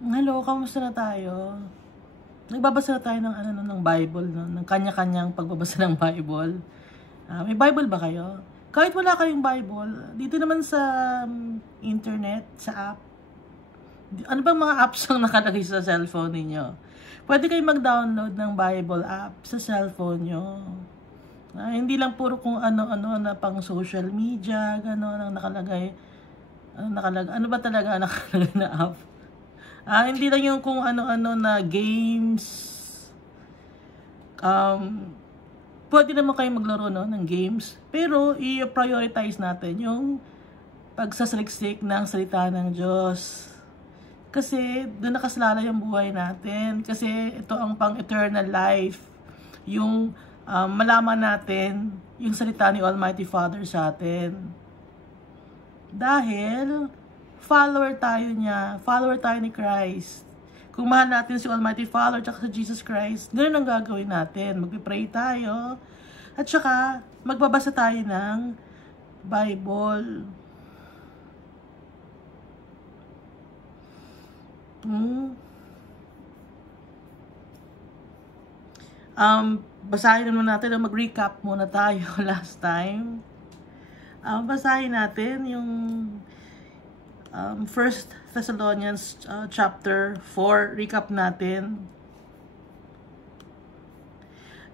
Hello, kamusta na tayo? Nagbabasa na tayo ng ng Bible, no? Ng kanya-kanyang pagbabasa ng Bible. May Bible ba kayo? Kahit wala kayong Bible, dito naman sa internet, sa app, ano bang mga apps ang nakalagay sa cellphone ninyo? Pwede kayong mag-download ng Bible app sa cellphone nyo. Hindi lang puro kung ano-ano na pang social media, gano'n ang nakalagay. Ano ba talaga ang nakalagay na app? Hindi lang yung kung ano-ano na games. Pwede naman kayo maglaro, no, ng games. Pero i-prioritize natin yung pagsasaliksik ng salita ng Diyos. Kasi doon nakasalala yung buhay natin. Kasi ito ang pang-eternal life. Yung malaman natin yung salita ni Almighty Father sa atin. Dahil follower tayo niya, follower tayo ni Christ. Kung mahal natin si Almighty Father at si Jesus Christ, ganun ang gagawin natin. Magpipray tayo at saka magbabasa tayo ng Bible. Basahin naman natin, mag-recap muna tayo last time. Basahin natin yung 1 Thessalonians chapter 4, recap natin.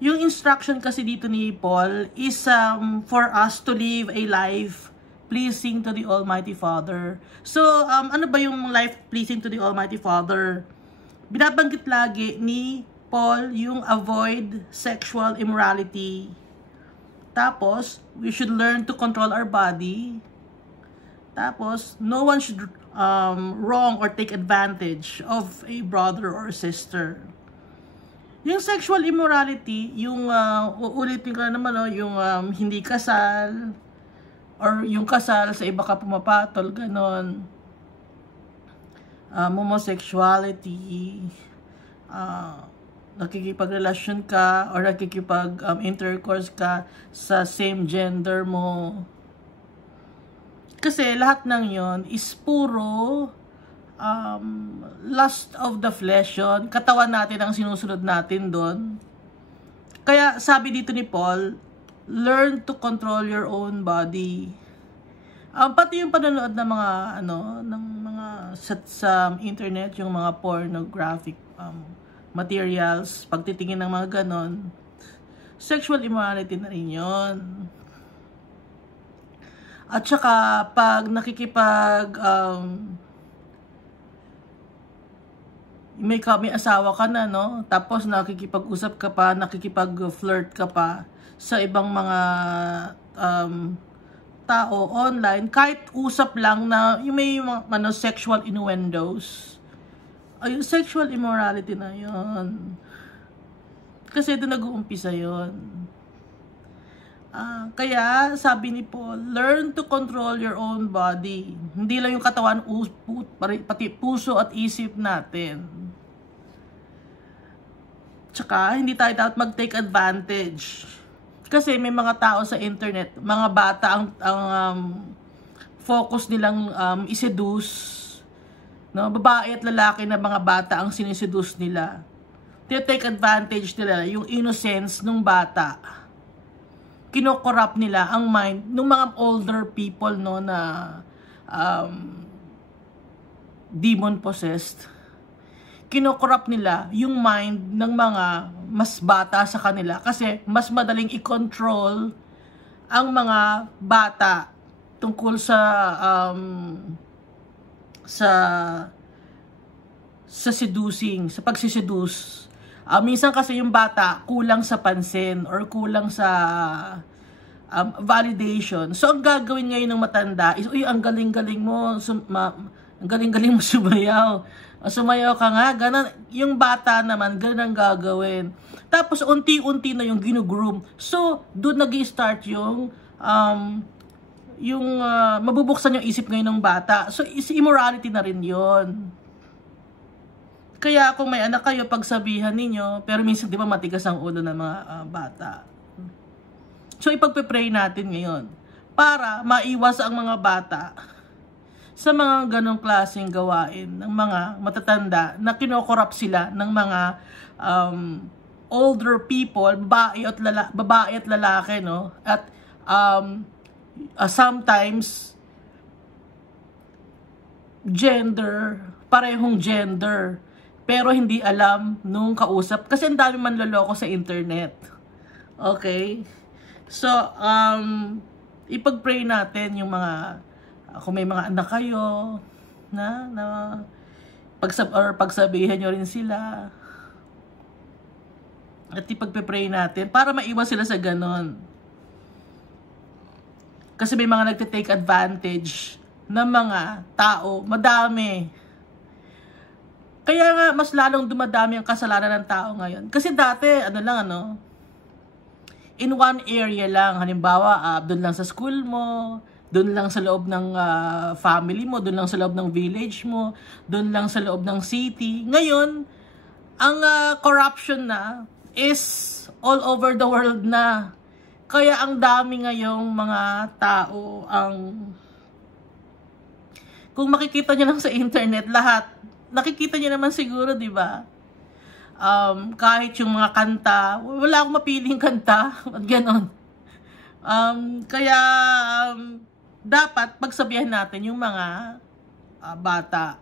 Yung instruction kasi dito ni Paul is for us to live a life pleasing to the Almighty Father. So, ano ba yung life pleasing to the Almighty Father? Binabanggit lagi ni Paul yung avoid sexual immorality. Tapos, we should learn to control our body. Tapos, no one should wrong or take advantage of a brother or sister. Yung sexual immorality, yung uulitin ko naman, no, yung hindi kasal, or yung kasal sa iba ka pumapatol, ganon. Homosexuality, nakikipagrelasyon ka or nakikipag-intercourse ka sa same gender mo. Kasi lahat ng yon is puro lust of the flesh yun. Katawan natin ang sinusunod natin doon. Kaya sabi dito ni Paul, learn to control your own body. Pati yung panonood ng mga ng mga sa internet, yung mga pornographic materials, pagtitingin ng mga ganon, sexual immorality na rin yun. At saka, pag may asawa ka na, no? Tapos nakikipag-usap ka pa, nakikipag-flirt ka pa sa ibang mga tao online, kahit usap lang na yung may sexual innuendos. Yung sexual immorality na yon. Kasi ito nag-uumpisa yon. Kaya, sabi ni Paul, learn to control your own body. Hindi lang yung katawan, pati puso at isip natin. Tsaka, hindi tayo dapat mag-take advantage. Kasi may mga tao sa internet, mga bata ang focus nilang iseduce. No? Babae at lalaki na mga bata ang siniseduce nila. Take advantage nila yung innocence ng bata. Kinokorrupt nila ang mind ng mga older people, no, na demon possessed. Kinokorrupt nila yung mind ng mga mas bata sa kanila kasi mas madaling i-control ang mga bata tungkol sa seducing, sa pagsiseduce. Minsan kasi yung bata kulang sa pansin or kulang sa validation. So, ang gagawin ngayon ng matanda is, uy, ang galing-galing mo, ang galing-galing mo sumayaw. Sumayaw ka nga, ganun. Yung bata naman, ganun ang gagawin. Tapos, unti-unti na yung ginugroom. So, doon nag-i-start yung mabubuksan yung isip ngayon ng bata. So, immorality na rin yon. Kaya kung may anak kayo, pagsabihan ninyo, pero minsan di ba matigas ang ulo ng mga bata. So ipagpe-pray natin ngayon para maiwas ang mga bata sa mga ganong klaseng gawain ng mga matatanda na kinokorrupt sila ng mga older people, babae at lalaki, no? At sometimes parehong gender, pero hindi alam nung kausap kasi ang dami manloloko sa internet. Okay? So, ipag-pray natin yung mga, kung may mga anak kayo, pagsabihan nyo rin sila. At ipag-pray natin para maiwas sila sa ganon. Kasi may mga nagtitake advantage ng mga tao, madami. Kaya nga, mas lalong dumadami ang kasalanan ng tao ngayon. Kasi dati, in one area lang. Halimbawa, doon lang sa school mo, doon lang sa loob ng family mo, doon lang sa loob ng village mo, doon lang sa loob ng city. Ngayon, ang corruption na is all over the world na. Kaya ang dami ngayong mga tao kung makikita niyo lang sa internet, lahat, nakikita niyo naman siguro, di ba? Kahit yung mga kanta, wala akong mapiling kanta, at ganon. Kaya, dapat pagsabihan natin yung mga bata.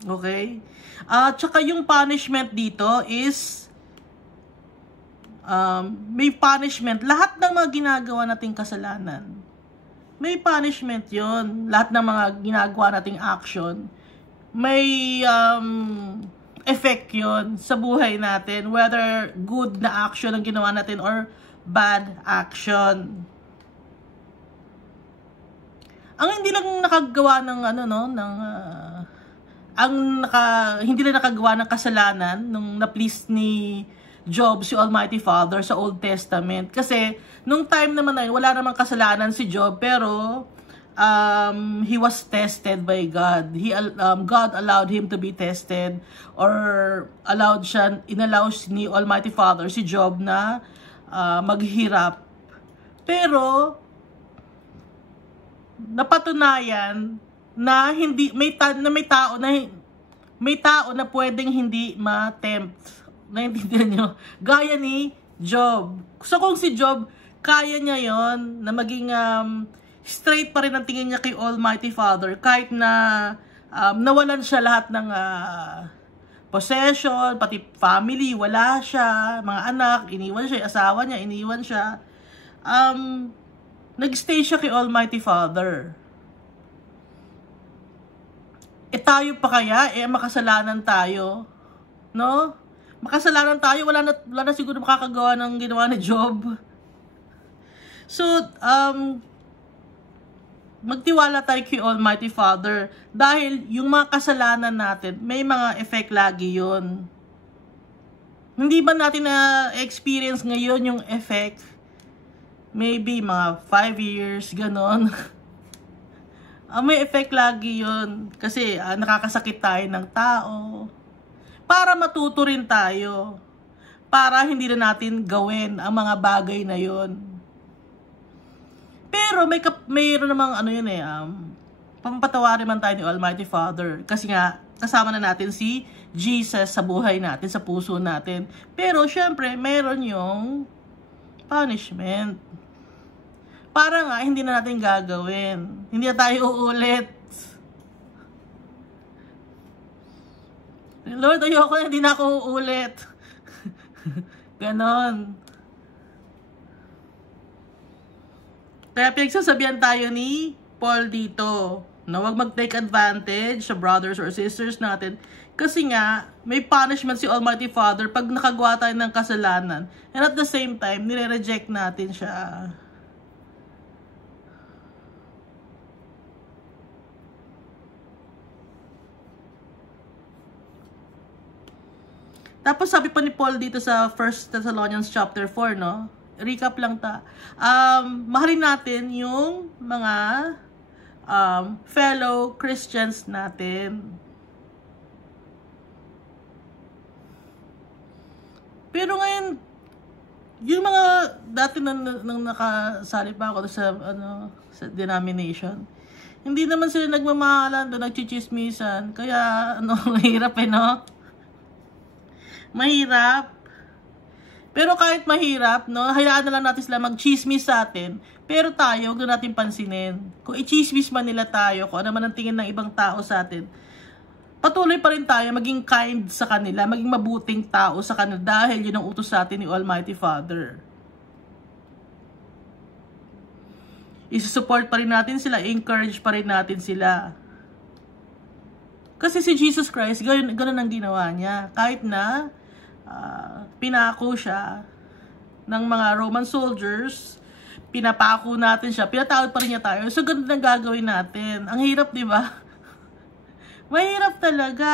Okay? Tsaka yung punishment dito is, may punishment. Lahat ng mga ginagawa nating kasalanan, may punishment yon. Lahat ng mga ginagawa nating action, may effect yon sa buhay natin. Whether good na action ang ginawa natin or bad action. Ang hindi lang nakagawa ng hindi lang nakagawa ng kasalanan nung na-please ni Job si Almighty Father sa Old Testament. Kasi nung time naman na yun, wala namang kasalanan si Job, pero he was tested by God. God allowed him to be tested, or inallow ni Almighty Father si Job na maghirap. Pero napatunayan na may tao na pwedeng hindi ma-tempt. Naintindihan nyo? Gaya ni Job. So kung si Job, kaya niya yon na maging straight pa rin ang tingin niya kay Almighty Father, kahit na nawalan siya lahat ng possession, pati family, wala siya, mga anak, iniwan siya, asawa niya, iniwan siya. Nag-stay siya kay Almighty Father. Tayo pa kaya, makasalanan tayo, no? Makasalanan tayo, wala na siguro makakagawa ng ginawa ni Job. So, magtiwala tayo kay Almighty Father dahil yung mga kasalanan natin, may mga effect lagi yon. Hindi ba natin na-experience ngayon yung effect? Maybe mga 5 years, ganon. May effect lagi yon kasi nakakasakit tayo ng tao. Para matuto rin tayo. Para hindi na natin gawin ang mga bagay na yon. Pero mayroon namang pampatawarin man tayo ni Almighty Father. Kasi nga, kasama na natin si Jesus sa buhay natin, sa puso natin. Pero syempre, mayroon yung punishment. Para nga, hindi na natin gagawin. Hindi na tayo uulit. Lord, ayoko na, hindi na ako uulit. Ganon. Kaya pinagsasabihan tayo ni Paul dito na huwag mag-take advantage sa brothers or sisters natin. Kasi nga, may punishment si Almighty Father pag nakagawa tayo ng kasalanan. And at the same time, nire-reject natin siya. Tapos sabi pa ni Paul dito sa 1 Thessalonians chapter 4, no? Recap lang ta. Mahalin natin yung mga fellow Christians natin. Pero ngayon, Yung mga dati nang nakasali pa ako sa sa denomination, hindi naman sila nagmamahalan doon, nagchichismisan. Kaya mahirap no? Mahirap. Pero kahit mahirap, no, hayaan na lang natin sila mag-chismis sa atin. Pero tayo, huwag na natin pansinin. Kung i-chismis man nila tayo, kung ano man ang tingin ng ibang tao sa atin, patuloy pa rin tayo maging kind sa kanila, maging mabuting tao sa kanila dahil yun ang utos sa atin ni Almighty Father. I-support pa rin natin sila, encourage pa rin natin sila. Kasi si Jesus Christ, ganun ang ginawa niya. Kahit na pinako siya ng mga Roman soldiers, pinapako natin siya, pinatawad pa rin niya tayo. So, ganun ang gagawin natin. Ang hirap, di ba? Mahirap talaga.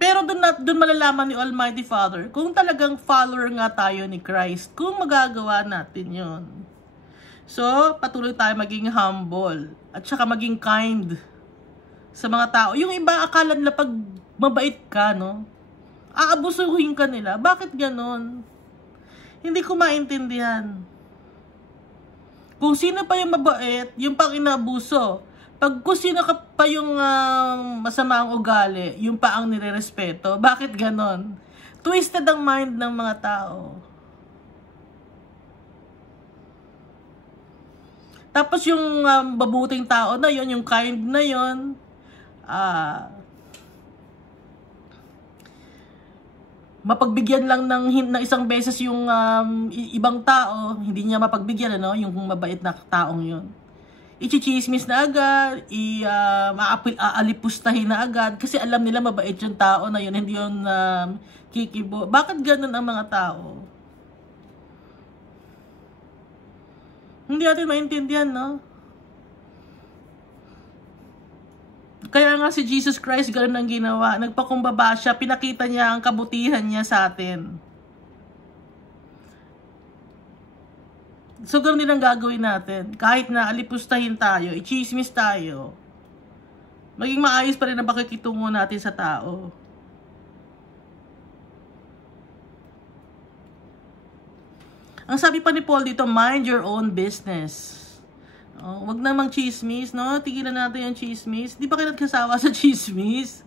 Pero doon malalaman ni Almighty Father kung talagang follower nga tayo ni Christ, kung magagawa natin yon. So, patuloy tayo maging humble at saka maging kind sa mga tao. Yung iba akala nila pag mabait ka, no, aabusuhin ka nila. Bakit ganon? Hindi ko maintindihan. Kung sino pa yung mabait, yung pang inaabuso. Pag kung sino ka pa yung masama ang ugali, yung pa ang nirerespeto. Bakit ganon? Twisted ang mind ng mga tao. Tapos yung mabuting tao na yon, yung kind na yon, mapagbigyan lang ng isang beses yung ibang tao, hindi niya mapagbigyan, ano, yung mabait na taong yun. Ichichismis na agad, aalipustahin na agad, kasi alam nila mabait yung tao na yun, hindi yun kikibo. Bakit ganun ang mga tao? Hindi natin maintindihan, no? Kaya nga si Jesus Christ, ganun ang ginawa. Nagpakumbaba siya, pinakita niya ang kabutihan niya sa atin. So, ganun din ang gagawin natin. Kahit na alipustahin tayo, i-chismis tayo, maging maayos pa rin ang pakikitungo natin sa tao. Ang sabi pa ni Paul dito, mind your own business. Oh, wag namang chismis, no? Tigilan natin yung chismis. Di ba kayo nagkasawa sa chismis?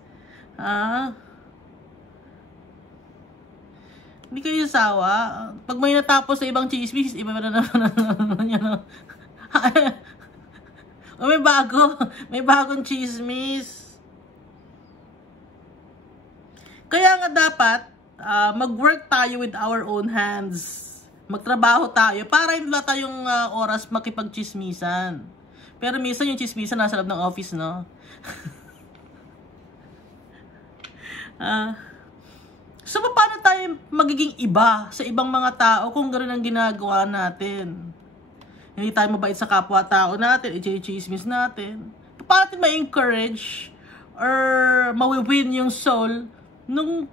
Hindi kayo sawa. Pag may natapos sa ibang chismis, iba na naman yan. O may bagong chismis. Kaya nga dapat, mag-work tayo with our own hands. Magtrabaho tayo para hindi na tayong oras makipag-chismisan. Pero minsan yung chismisan nasa loob ng office, no? So, paano tayo magiging iba sa ibang mga tao kung gano'n ang ginagawa natin? Hindi tayo mabait sa kapwa-tao natin, i-chismis natin. Paano natin ma-encourage or ma-win yung soul nung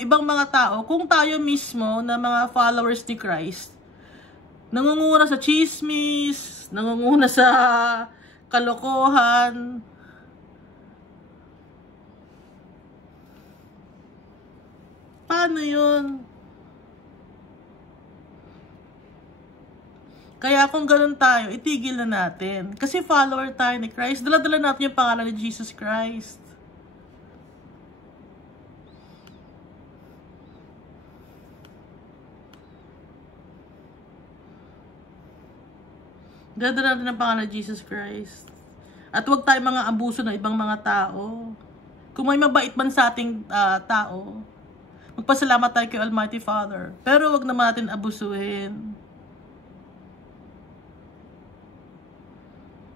ibang mga tao kung tayo mismo na mga followers ni Christ nangunguna sa chismis, nangunguna sa kalokohan? Paano yun? Kaya kung ganun tayo, itigil na natin. Kasi follower tayo ni Christ. Dala-dala natin yung pangalan ni Jesus Christ. Dala-dala natin ang pangalan ni Jesus Christ. At huwag tayo mga abuso ng ibang mga tao. Kung may mabait man sa ating tao, magpasalamat tayo kay Almighty Father. Pero wag naman natin abusuhin.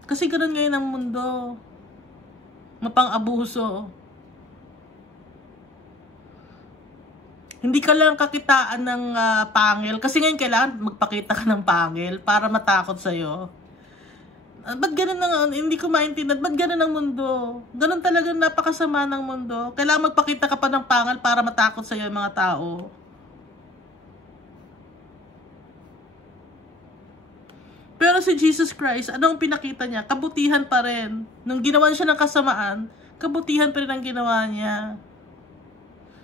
Kasi ganun ngayon ang mundo. Mapang-abuso. Hindi ka lang kakitaan ng pangil. Kasi ngayon kailangan magpakita ka ng pangil para matakot sa'yo. Ba't ganun na, hindi ko maintindihan, ba't ganun ang mundo? Ganun talagang napakasama ng mundo. Kailangan magpakita ka pa ng pangal para matakot sa'yo yung mga tao. Pero si Jesus Christ, anong pinakita niya? Kabutihan pa rin. Nung ginawan siya ng kasamaan, kabutihan pa rin ang ginawa niya.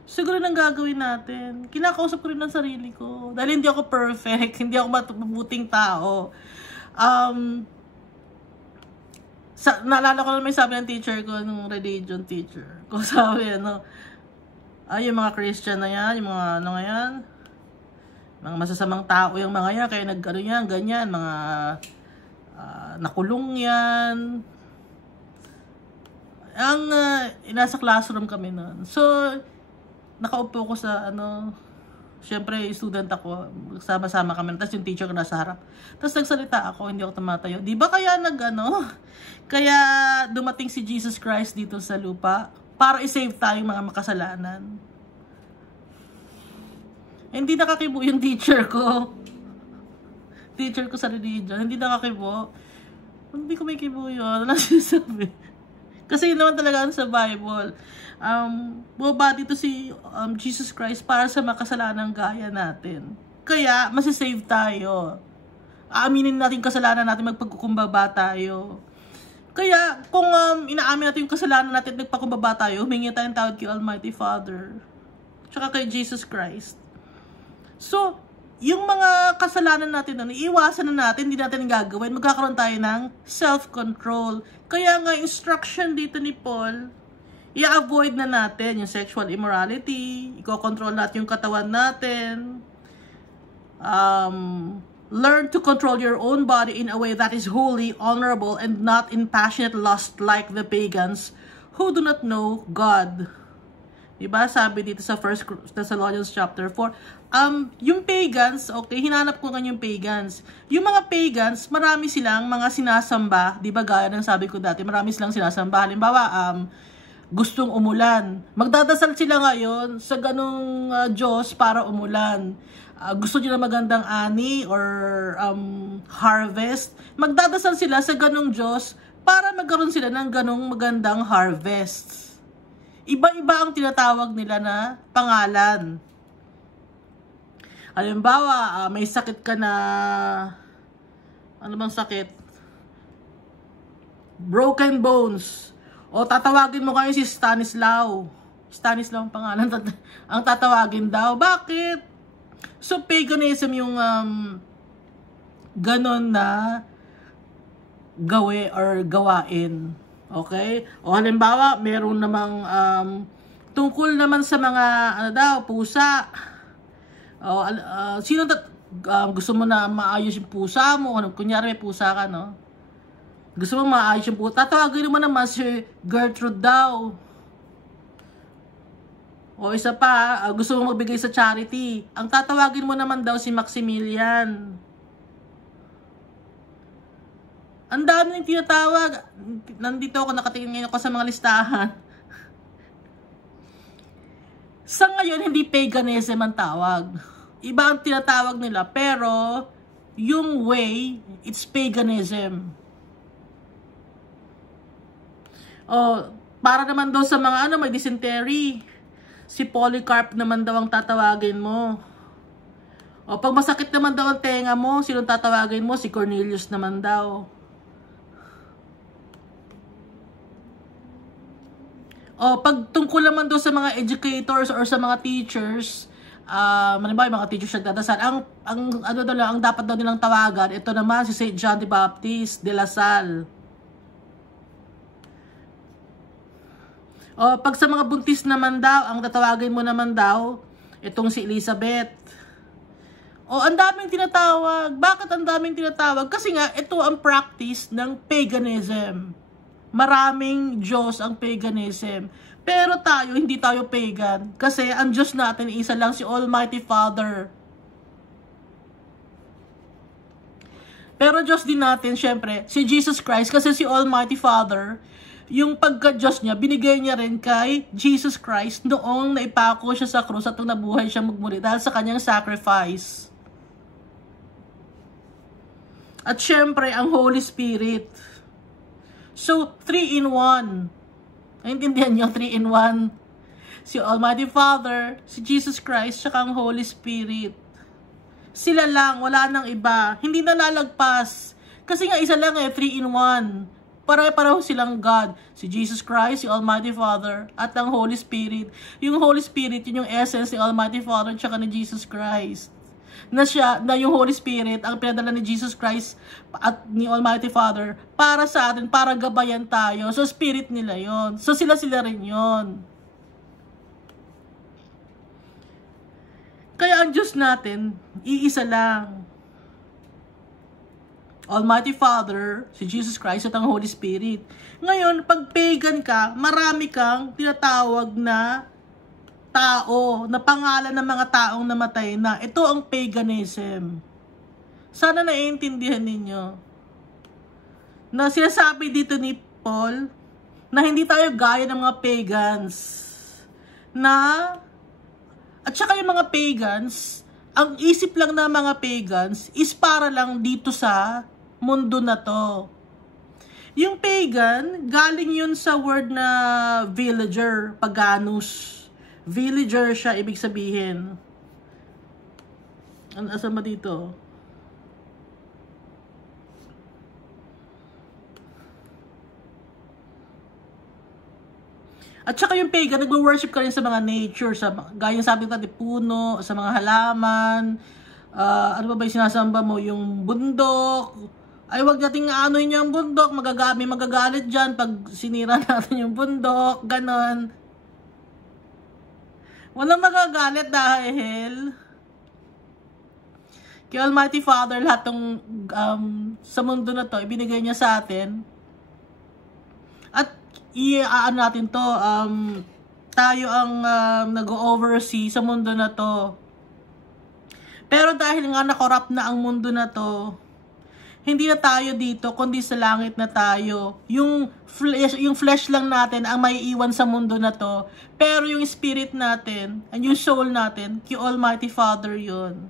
siguro nang gagawin natin. Kinakausap ko rin ang sarili ko. Dahil hindi ako perfect, hindi ako mabuting tao. Naalala ko lang may sabi ng teacher ko, nung religion teacher. Kung sabi, yung mga Christian na yan, yung mga mga masasamang tao yung mga yan, kaya yan, ganyan, mga nakulong yan. Nasa classroom kami noon. So, nakaupo ko sa, syempre, student ako, sama-sama kami, tapos yung teacher ko nasa harap. Tapos nagsalita ako, hindi ako tumatayo. Di ba kaya kaya dumating si Jesus Christ dito sa lupa para i-save tayong mga makasalanan? Hindi nakakibo yung teacher ko. Teacher ko sa religion, hindi nakakibo. Hindi ko may kibo yun. Ano sinasabi? Kasi yun naman talaga sa Bible. Bumaba dito si Jesus Christ para sa makasalanan gaya natin. Kaya, masisave tayo. Aaminin natin kasalanan natin, magpagkukumbaba tayo. Kaya, kung inaamin natin yung kasalanan natin at nagpakumbaba tayo, humingi tayong tawad kay Almighty Father. Tsaka kay Jesus Christ. So, yung mga kasalanan natin iiwasan na natin, hindi natin gagawin, magkakaroon tayo ng self-control. Kaya nga, instruction dito ni Paul, i-avoid na natin yung sexual immorality, i-control natin yung katawan natin, learn to control your own body in a way that is holy, honorable, and not in passionate lust like the pagans who do not know God. Diba? Sabi dito sa 1 Thessalonians chapter 4. Yung pagans, okay, hinanap ko nga yung pagans. Yung mga pagans, marami silang mga sinasamba. Diba gaya ng sabi ko dati, marami silang sinasamba. Halimbawa, gustong umulan. Magdadasal sila ngayon sa ganong Diyos para umulan. Gusto nila magandang ani or harvest. Magdadasal sila sa ganong Diyos para magkaroon sila ng ganong magandang harvest. Iba-iba ang tinatawag nila na pangalan. Halimbawa, may sakit ka na, ano bang sakit? Broken bones. O tatawagin mo kayo si Stanislaw. Stanislaw ang pangalan. Ang tatawagin daw. Bakit? So, paganism yung ganon na gawain. Okay? O halimbawa, meron namang tungkol naman sa mga pusa. O sino gusto mo na maayos yung pusa mo? Kunyari may pusa ka, no? Gusto mo maayos yung pusa? Tatawagin mo naman si Gertrude daw. O isa pa, gusto mo magbigay sa charity. Ang tatawagin mo naman daw si Maximilian. Ang dami ng tinatawag. Nandito ako, nakatingin ngayon ako sa mga listahan. Sa ngayon, hindi paganism ang tawag. Iba ang tinatawag nila, pero yung way, it's paganism. O, para naman daw sa mga may dysentery. Si Polycarp naman daw ang tatawagin mo. O, pag masakit naman daw ang tenga mo, sinong tatawagin mo? Si Cornelius naman daw. O, pag tungkol naman daw sa mga educators or sa mga teachers, maniba yung mga teachers nagdadasal, ang dapat daw nilang tawagan, ito naman si St. John the Baptist de La Salle. O, pag sa mga buntis naman daw, ang tatawagin mo naman daw, itong si Elizabeth. O, ang daming tinatawag. Bakit ang daming tinatawag? Kasi nga, ito ang practice ng paganism. Maraming Diyos ang paganism. Pero tayo, hindi tayo pagan. Kasi ang Diyos natin, isa lang, si Almighty Father. Pero Diyos din natin, syempre, si Jesus Christ. Kasi si Almighty Father, yung pagka-Diyos niya, binigay niya rin kay Jesus Christ noong naipako siya sa krus at nabuhay siya magmuli dahil sa kanyang sacrifice. At syempre, ang Holy Spirit. So, 3-in-1. Naintindihan niyo, 3-in-1. Si Almighty Father, si Jesus Christ, saka ang Holy Spirit. Sila lang, wala nang iba. Hindi nalalagpas. Kasi nga, isa lang 3-in-1. Pare-pareho silang God. Si Jesus Christ, si Almighty Father, at ang Holy Spirit. Yung Holy Spirit, yun yung essence ni Almighty Father tsaka ni Jesus Christ. Na yung Holy Spirit ang pinadala ni Jesus Christ at ni Almighty Father para sa atin, para gabayan tayo. So spirit nila yon. So sila rin yon. Kaya ang Diyos natin, iisa lang. Almighty Father, si Jesus Christ at ang Holy Spirit. Ngayon, pag pagan ka, marami kang tinatawag na tao, na pangalan ng mga taong namatay na. Ito ang paganism. Sana naiintindihan ninyo. Na sinasabi dito ni Paul, na hindi tayo gaya ng mga pagans. At saka yung mga pagans, ang isip lang ng mga pagans is para lang dito sa mundo na to. Yung pagan, galing yun sa word na villager, paganus. Villager siya, ibig sabihin. Asan ba dito? At saka yung pagan, nagwo-worship ka rin sa mga nature, gaya yung sabi natin, puno, sa mga halaman, ano ba yung sinasamba mo, yung bundok. Ay, wag nating anoin yung bundok, magagalit dyan pag sinira natin yung bundok, ganon. Walang magagalit dahil kay Almighty Father, lahat ng sa mundo na to, ibinigay niya sa atin. At iaano natin to, tayo ang nag-oversee sa mundo na to. Pero dahil nga nakorrupt na ang mundo na to, hindi na tayo dito, kundi sa langit na tayo. Yung flesh lang natin ang may iwan sa mundo na to. Pero yung spirit natin, and yung soul natin, kay Almighty Father yun.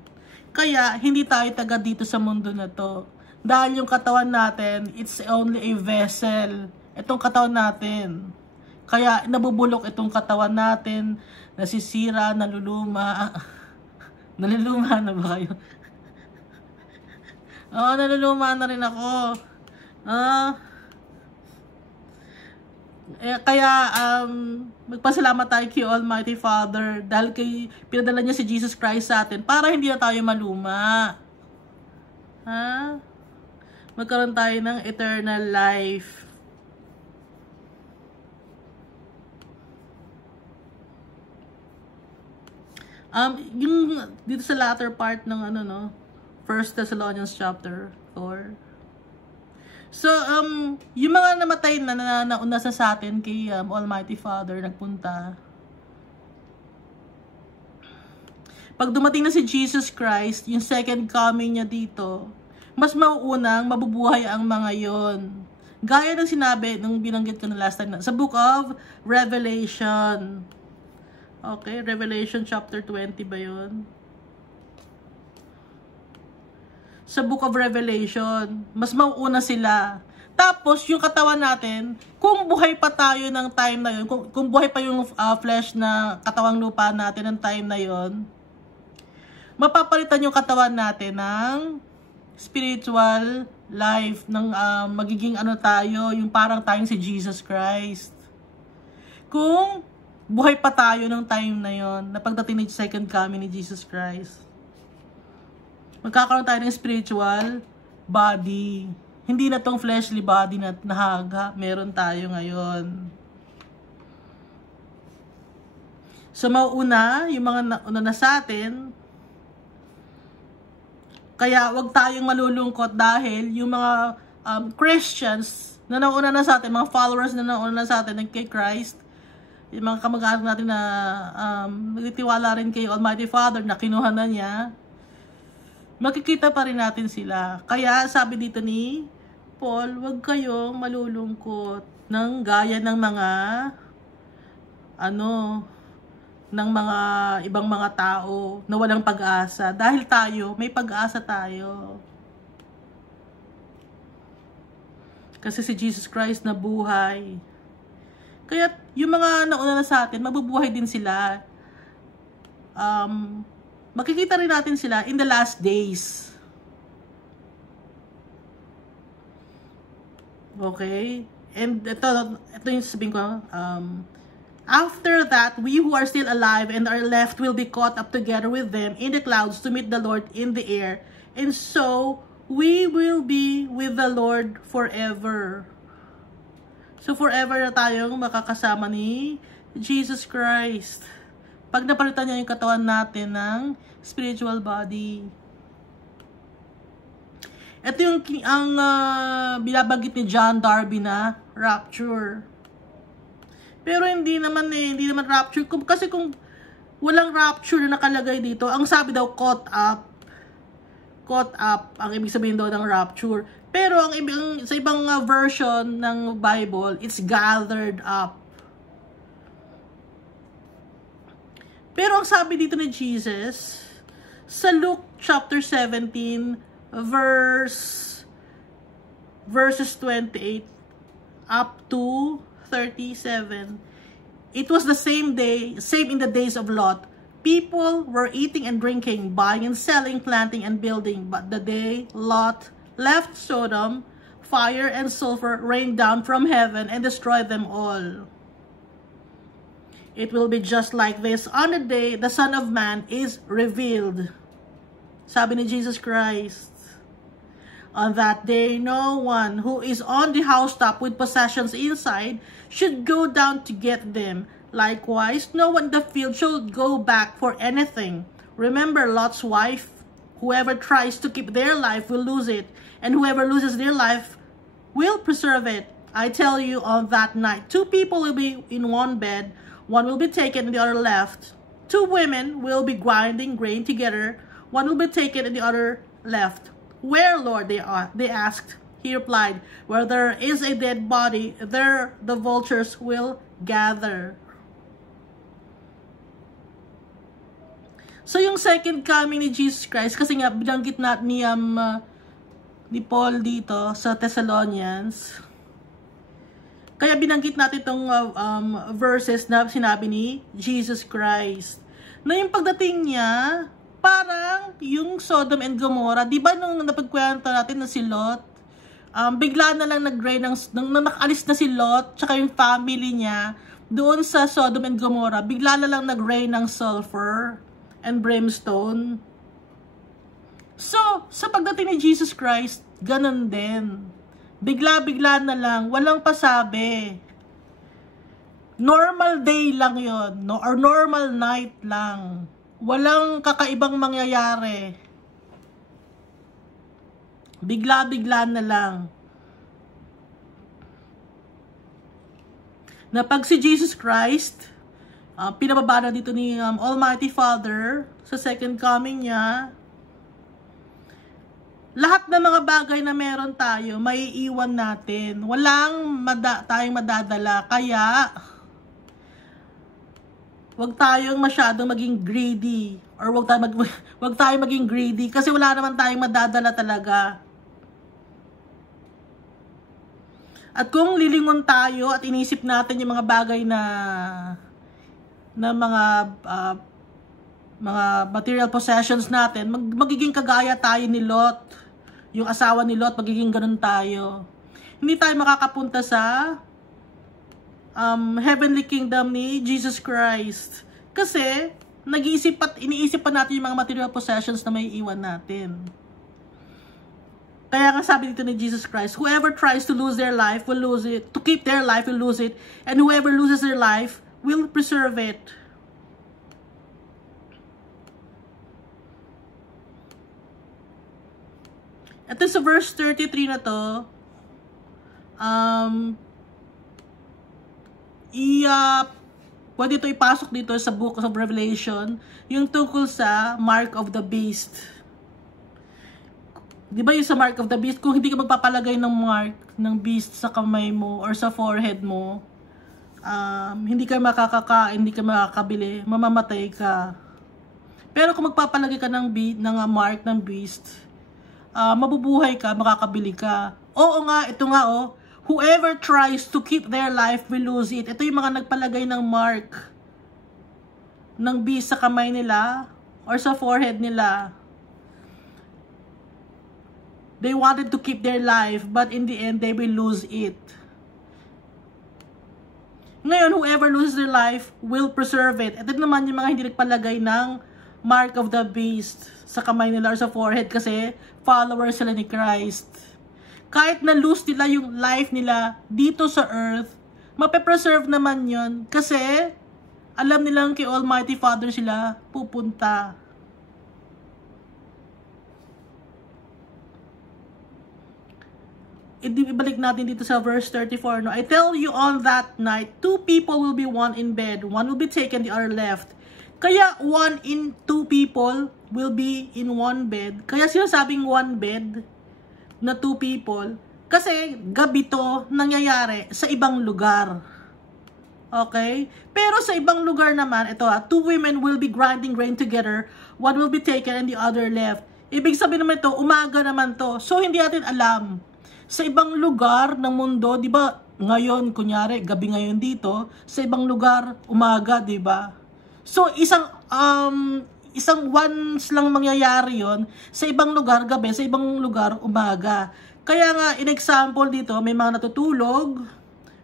Kaya, hindi tayo taga dito sa mundo na to. Dahil yung katawan natin, it's only a vessel. Itong katawan natin. Kaya, nabubulok itong katawan natin, nasisira, naluluma. Naluluma na ba kayo? Oo, naluluma na rin ako. Kaya, magpasalamat tayo kay Almighty Father dahil pinadala niya si Jesus Christ sa atin para hindi na tayo maluma. Magkaroon tayo ng eternal life. Yung dito sa latter part ng 1 Thessalonians chapter 4. So, yung mga namatay na nauna sa atin kay Almighty Father, nagpunta. Pag dumating na si Jesus Christ, yung second coming niya dito, mas mauunang mabubuhay ang mga yon. Gaya ng sinabi, nung binanggit ko na last time, sa book of Revelation. Okay, Revelation chapter 20 ba yun? Sa book of Revelation, mas mauuna sila. Tapos, yung katawan natin, kung buhay pa tayo ng time na yun, kung buhay pa yung flesh na katawang lupa natin ng time na yun, mapapalitan yung katawan natin ng spiritual life, ng magiging tayo, yung parang tayong si Jesus Christ. Kung buhay pa tayo ng time na yun, na pagdating ng second coming ni Jesus Christ. Magkakaroon tayo ng spiritual body. Hindi na tong fleshly body na nahaga. Meron tayo ngayon. So, mauuna, yung mga nauna na sa atin. Kaya, wag tayong malulungkot dahil yung mga Christians na nauna na sa atin, mga followers na nauna na sa atin kay Christ, yung mga kamag-anak natin na nagtitiwala rin kay Almighty Father na kinuha na niya, makikita pa rin natin sila. Kaya sabi dito ni Paul, huwag kayong malulungkot ng gaya ng mga ng mga ibang mga tao na walang pag-asa. Dahil tayo, may pag-asa tayo. Kasi si Jesus Christ na buhay. Kaya yung mga nauna na sa atin, mabubuhay din sila. Makikita rin natin sila in the last days. Okay? And ito yung sabihin ko, after that, we who are still alive and are left will be caught up together with them in the clouds to meet the Lord in the air. And so, we will be with the Lord forever. So, forever na tayong makakasama ni Jesus Christ. Pag napalitan niya yung katawan natin ng spiritual body. Ito yung binabanggit ni John Darby na rapture. Pero hindi naman rapture. Kasi kung walang rapture na nakalagay dito, ang sabi daw caught up. Caught up, ang ibig sabihin daw ng rapture. Pero sa ibang version ng Bible, it's gathered up. Pero ang sabi dito ni Jesus, sa Luke chapter 17, verses 28 up to 37, it was the same in the days of Lot. People were eating and drinking, buying and selling, planting and building. But the day Lot left Sodom, fire and sulfur rained down from heaven and destroyed them all. It will be just like this on the day the Son of Man is revealed. Sabi ni Jesus Christ. On that day, no one who is on the housetop with possessions inside should go down to get them. Likewise, no one in the field should go back for anything. Remember Lot's wife. Whoever tries to keep their life will lose it, and whoever loses their life will preserve it. I tell you, on that night, 2 people will be in one bed. One will be taken and the other left. 2 women will be grinding grain together. One will be taken and the other left. Where, Lord? They asked. He replied, where there is a dead body, there the vultures will gather. So yung second coming ni Jesus Christ, kasi nga binanggit ni Paul dito sa Thessalonians, kaya binanggit natin itong verses na sinabi ni Jesus Christ. Na yung pagdating niya, parang yung Sodom and Gomorrah, di ba nung napagkwento natin na si Lot, bigla na lang nag-rain nung nakaalis na si Lot, tsaka yung family niya, doon sa Sodom and Gomorrah, bigla na lang nag-rain ng sulfur and brimstone. So, sa pagdating ni Jesus Christ, ganun din. Bigla-bigla na lang, walang pasabi. Normal day lang yon, no? Or normal night lang. Walang kakaibang mangyayari. Bigla-bigla na lang. Na pag si Jesus Christ, pinababa na dito ni Almighty Father sa second coming niya, lahat ng mga bagay na meron tayo, maiiwan natin. Walang tayong madadala. Kaya, wag tayong masyadong maging greedy. Or wag tayong maging greedy. Kasi wala naman tayong madadala talaga. At kung lilingon tayo at inisip natin yung mga bagay na mga material possessions natin, magiging kagaya tayo ni Lot. Yung asawa ni Lot, magiging ganun tayo. Hindi tayo makakapunta sa heavenly kingdom ni Jesus Christ. Kasi, iniisip pa natin yung mga material possessions na may iwan natin. Kaya nga sabi dito ni Jesus Christ, whoever tries to lose their life will lose it. To keep their life will lose it. And whoever loses their life will preserve it. Ito sa verse 33 na to, pwede ito ipasok dito sa Book of Revelation, yung tungkol sa Mark of the Beast. Di ba yung sa Mark of the Beast, kung hindi ka magpapalagay ng mark ng beast sa kamay mo or sa forehead mo, hindi ka makakakain, hindi ka makakabili, mamamatay ka. Pero kung magpapalagay ka ng mark ng beast, mabubuhay ka, makakabili ka. Oo nga, ito nga whoever tries to keep their life will lose it. Ito yung mga nagpalagay ng mark ng beast sa kamay nila or sa forehead nila. They wanted to keep their life, but in the end, they will lose it. Ngayon, whoever loses their life will preserve it. Ito naman yung mga hindi nagpalagay ng mark of the beast sa kamay nila or sa forehead kasi followers sila ni Christ. Kahit na-lose nila yung life nila dito sa earth, mape-preserve naman yun kasi alam nilang kay Almighty Father sila pupunta. Ibalik natin dito sa verse 34. No? I tell you on that night, 2 people will be one in bed. One will be taken, the other left. Kaya 1 in 2 people will be in one bed. Kaya sinasabing one bed na 2 people. Kasi gabi to nangyayari sa ibang lugar. Okay? Pero sa ibang lugar naman, ito 2 women will be grinding grain together. One will be taken and the other left. Ibig sabihin naman ito, umaga naman to. So hindi natin alam. Sa ibang lugar ng mundo, 'di ba? Ngayon, kunyari, gabi ngayon dito, sa ibang lugar umaga, 'di ba? So isang once lang mangyayari 'yon, sa ibang lugar gabi, sa ibang lugar umaga. Kaya nga in example dito, may mga natutulog,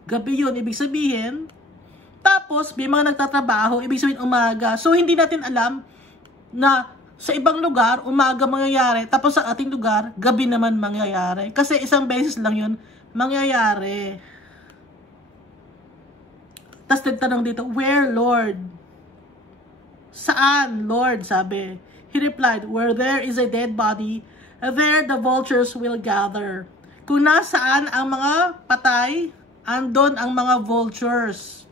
gabi 'yon, ibig sabihin. Tapos may mga nagtatrabaho, ibig sabihin umaga. So hindi natin alam na sa ibang lugar, umaga mangyayari, tapos sa ating lugar, gabi naman mangyayari. Kasi isang beses lang yun mangyayari. Tapos nagtanong dito, where, Lord? Saan, Lord? Sabi. He replied, where there is a dead body, there the vultures will gather. Kung nasaan ang mga patay, andon ang mga vultures.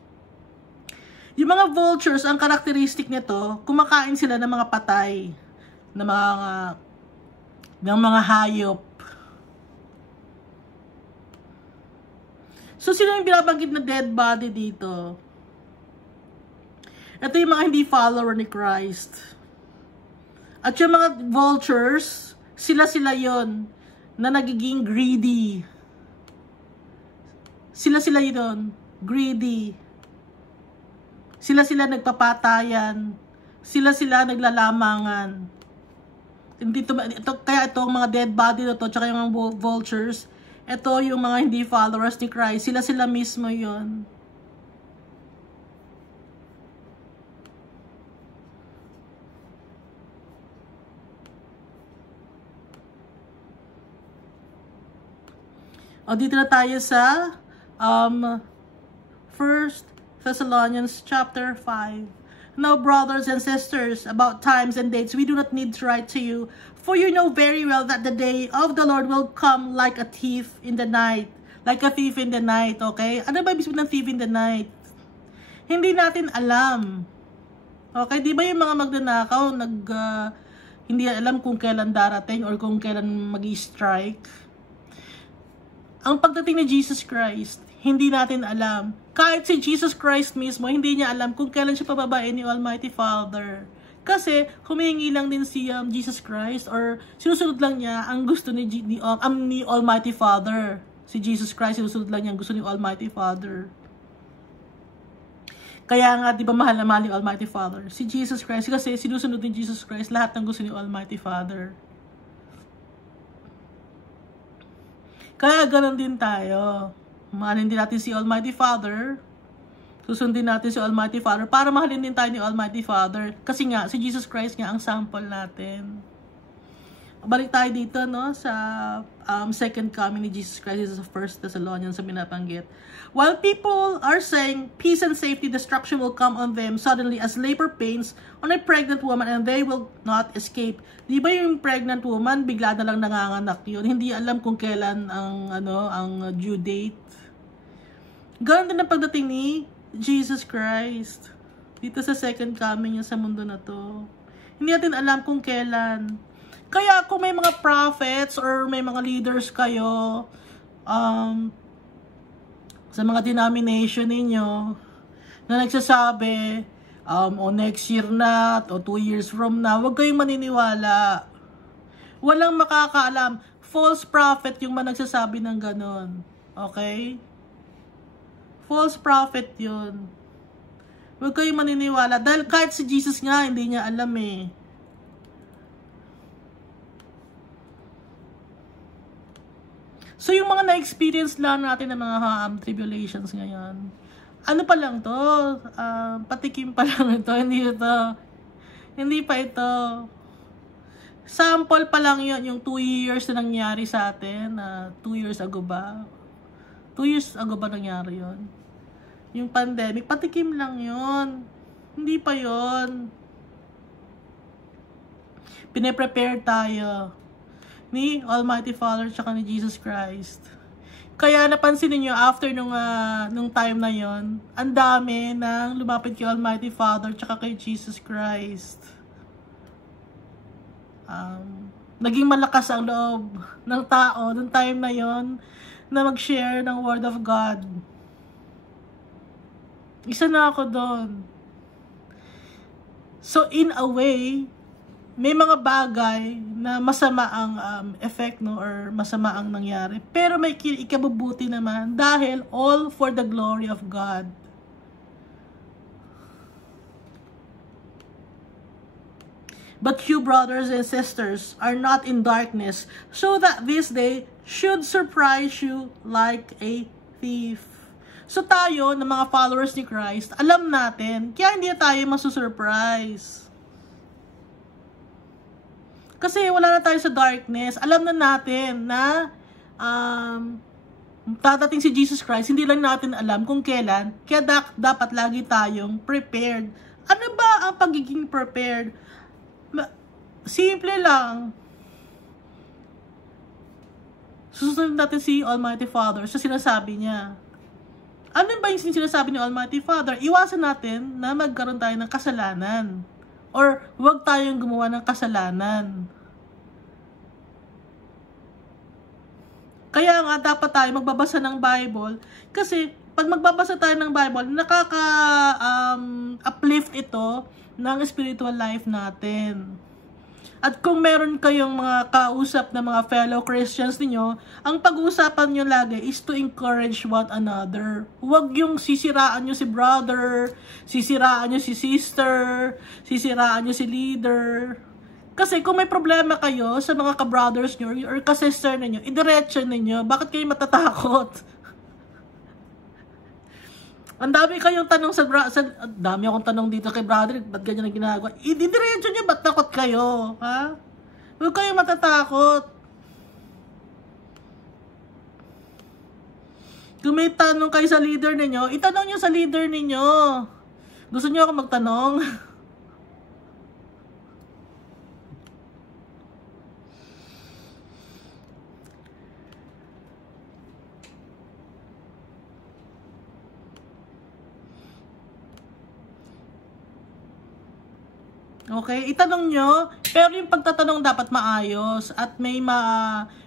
Yung mga vultures, ang karakteristik nito, kumakain sila ng mga patay, ng mga hayop. So, sino yung binabanggit na dead body dito? Ito yung mga hindi follower ni Christ. At yung mga vultures, sila-sila yon na nagiging greedy. Sila-sila yun, greedy. Sila-sila nagpapatayan. Sila-sila naglalamangan. Kaya itong mga dead body na to, tsaka yung mga vultures, ito yung mga hindi followers ni Christ. Sila-sila mismo yun. O, dito na tayo sa 1 Thessalonians chapter 5. Now, brothers and sisters, about times and dates, we do not need to write to you, for you know very well that the day of the Lord will come like a thief in the night. Like a thief in the night, okay? Ano ba ibig sabihin ng thief in the night? Hindi natin alam. Okay, di ba yung mga magnanakaw, hindi alam kung kailan darating or kung kailan mag-strike? Ang pagdating ni Jesus Christ, hindi natin alam. Kahit si Jesus Christ mismo, hindi niya alam kung kailan siya pababain ni Almighty Father. Kasi humihingi lang din si Jesus Christ or sinusunod lang niya ang gusto ni Almighty Father. Si Jesus Christ, sinusunod lang niya ang gusto ni Almighty Father. Kaya nga, di ba mahal na mahal ni Almighty Father? Si Jesus Christ, kasi sinusunod ni Jesus Christ lahat ng gusto ni Almighty Father. Kaya ganun din tayo. Mahalin din natin si Almighty Father. Susundin natin si Almighty Father para mahalin din tayo ni Almighty Father. Kasi nga, si Jesus Christ nga ang sample natin. Balik tayo dito, no, sa second coming ni Jesus Christ sa 1 Thessalonians sa binabanggit. While people are saying peace and safety, destruction will come on them suddenly as labor pains on a pregnant woman and they will not escape. Di ba yung pregnant woman, bigla na lang nanganganak yun. Hindi alam kung kailan ang due date. Ganun din ang pagdating ni Jesus Christ. Dito sa second coming niya sa mundo na to. Hindi natin alam kung kailan. Kaya kung may mga prophets or may mga leaders kayo sa mga denomination ninyo na nagsasabi o next year na o 2 years from now, huwag kayong maniniwala. Walang makakaalam. False prophet yung nagsasabi ng ganon. Okay? False prophet yun. Huwag kayong maniniwala. Dahil kahit si Jesus nga, hindi niya alam eh. So, yung mga na-experience lang natin ng mga tribulations ngayon, ano pa lang to? Patikim pa lang ito. Hindi pa ito. Sample pa lang yun, yung 2 years na nangyari sa atin. 2 years ago ba? 2 years ago ba nangyari yun? Yung pandemic, patikim lang yun. Hindi pa yun. Pine-prepare tayo ni Almighty Father tsaka ni Jesus Christ. Kaya napansin niyo after nung time na yon, ang dami nang lumapit kay Almighty Father tsaka kay Jesus Christ. Naging malakas ang loob ng tao nung time na yon na mag-share ng Word of God. Isa na ako doon. So in a way, may mga bagay na masama ang effect, no, or masama ang nangyari. Pero may ikabubuti naman dahil all for the glory of God. But you, brothers and sisters, are not in darkness, so that this day should surprise you like a thief. So tayo, na mga followers ni Christ, alam natin, kaya hindi tayo masusurprise. Kasi wala na tayo sa darkness. Alam na natin na dadating si Jesus Christ. Hindi lang natin alam kung kailan. Kaya dapat lagi tayong prepared. Ano ba ang pagiging prepared? Simple lang. Susunod natin si Almighty Father sa sinasabi niya. Ano ba yung sinasabi ni Almighty Father? Iwasan natin na magkaroon tayo ng kasalanan. Or huwag tayong gumawa ng kasalanan. Kaya nga dapat tayo magbabasa ng Bible. Kasi pag magbabasa tayo ng Bible, nakaka-uplift ito ng spiritual life natin. At kung meron kayong mga kausap na mga fellow Christians ninyo, ang pag-uusapan nyo lagi is to encourage one another. Huwag yung sisiraan nyo si brother, sisiraan nyo si sister, sisiraan nyo si leader. Kasi kung may problema kayo sa mga ka-brothers nyo or ka-sister ninyo, idiretso ninyo. Bakit kayo matatakot? Ang dami kayong tanong dami akong tanong dito kay brother, ba't ganyan ang ginagawa? Ididiretso nyo, ba't takot kayo? Ha? Huwag kayong matatakot. Kung may tanong kayo sa leader ninyo, itanong nyo sa leader ninyo. Gusto nyo ako magtanong? Okay, itanong nyo, pero yung pagtatanong dapat maayos at may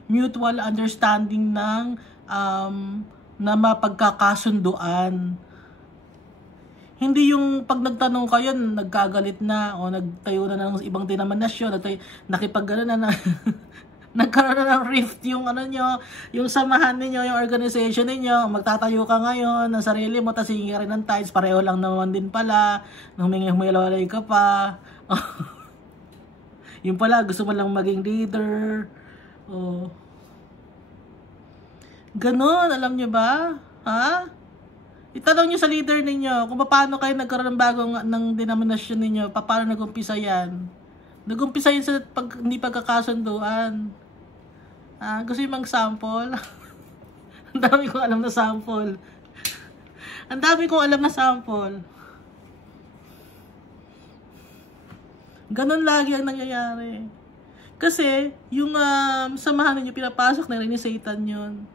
mutual understanding ng na mapagkakasunduan. Hindi yung pag nagtanong kayo, nagkagalit na o nagtayo na ng ibang denominasyon, nakipag-gano na nagkaroon na ng rift yung nyo, yung samahan niyo, yung organization niyo, magtatayo ka ngayon ng sarili mo, tapos hingi ka rin ng tithes, pareho lang naman din pala, humilalay ka pa. Yung pala, gusto mo lang maging leader. Ganon, alam nyo ba? Ha? Itanong nyo sa leader ninyo kung paano kayo nagkaroon ng bagong ng denominasyon ninyo, paano nag-umpisa yan. Nag-umpisa yun sa hindi pagkakasunduan. Gusto yung mag-sample? Ang dami kong alam na sample. Ang dami kong alam na sample. Ganon lagi ang nangyayari. Kasi, yung samahan ninyo pinapasok na rin ni Satan yun.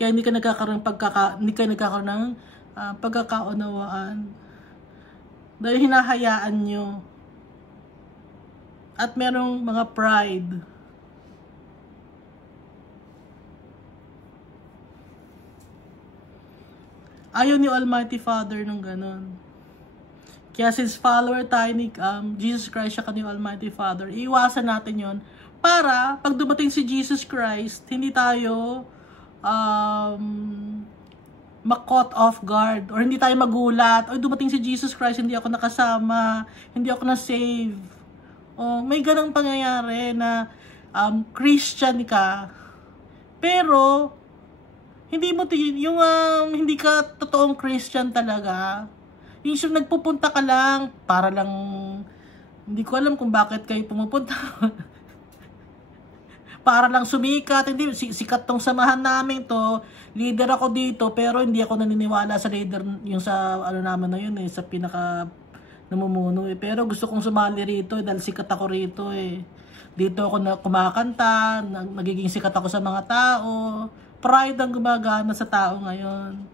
Kaya hindi ka nagkakaroon ng pagkakaunawaan. Dahil hinahayaan nyo. At merong mga pride. Ayaw ni Almighty Father nung ganon. Kaya since follower tayo ni Jesus Christ siya ni Almighty Father, iiwasan natin yon para pag dumating si Jesus Christ, hindi tayo ma-caught off guard or hindi tayo magulat. O dumating si Jesus Christ, hindi ako nakasama, hindi ako na-save. O may ganang pangyayari na Christian ka, pero hindi mo yung hindi ka totoong Christian talaga. Yung nagpupunta ka lang para lang, hindi ko alam kung bakit kayo pumupunta. Para lang sumikat. Hindi, sikat tong samahan namin to. Leader ako dito, pero hindi ako naniniwala sa leader, yung sa ano naman na yun eh, sa pinaka namumuno eh. Pero gusto kong sumali rito eh, dahil sikat ako rito eh. Dito ako na kumakanta, nagiging sikat ako sa mga tao. Pride ang gumagana sa tao ngayon.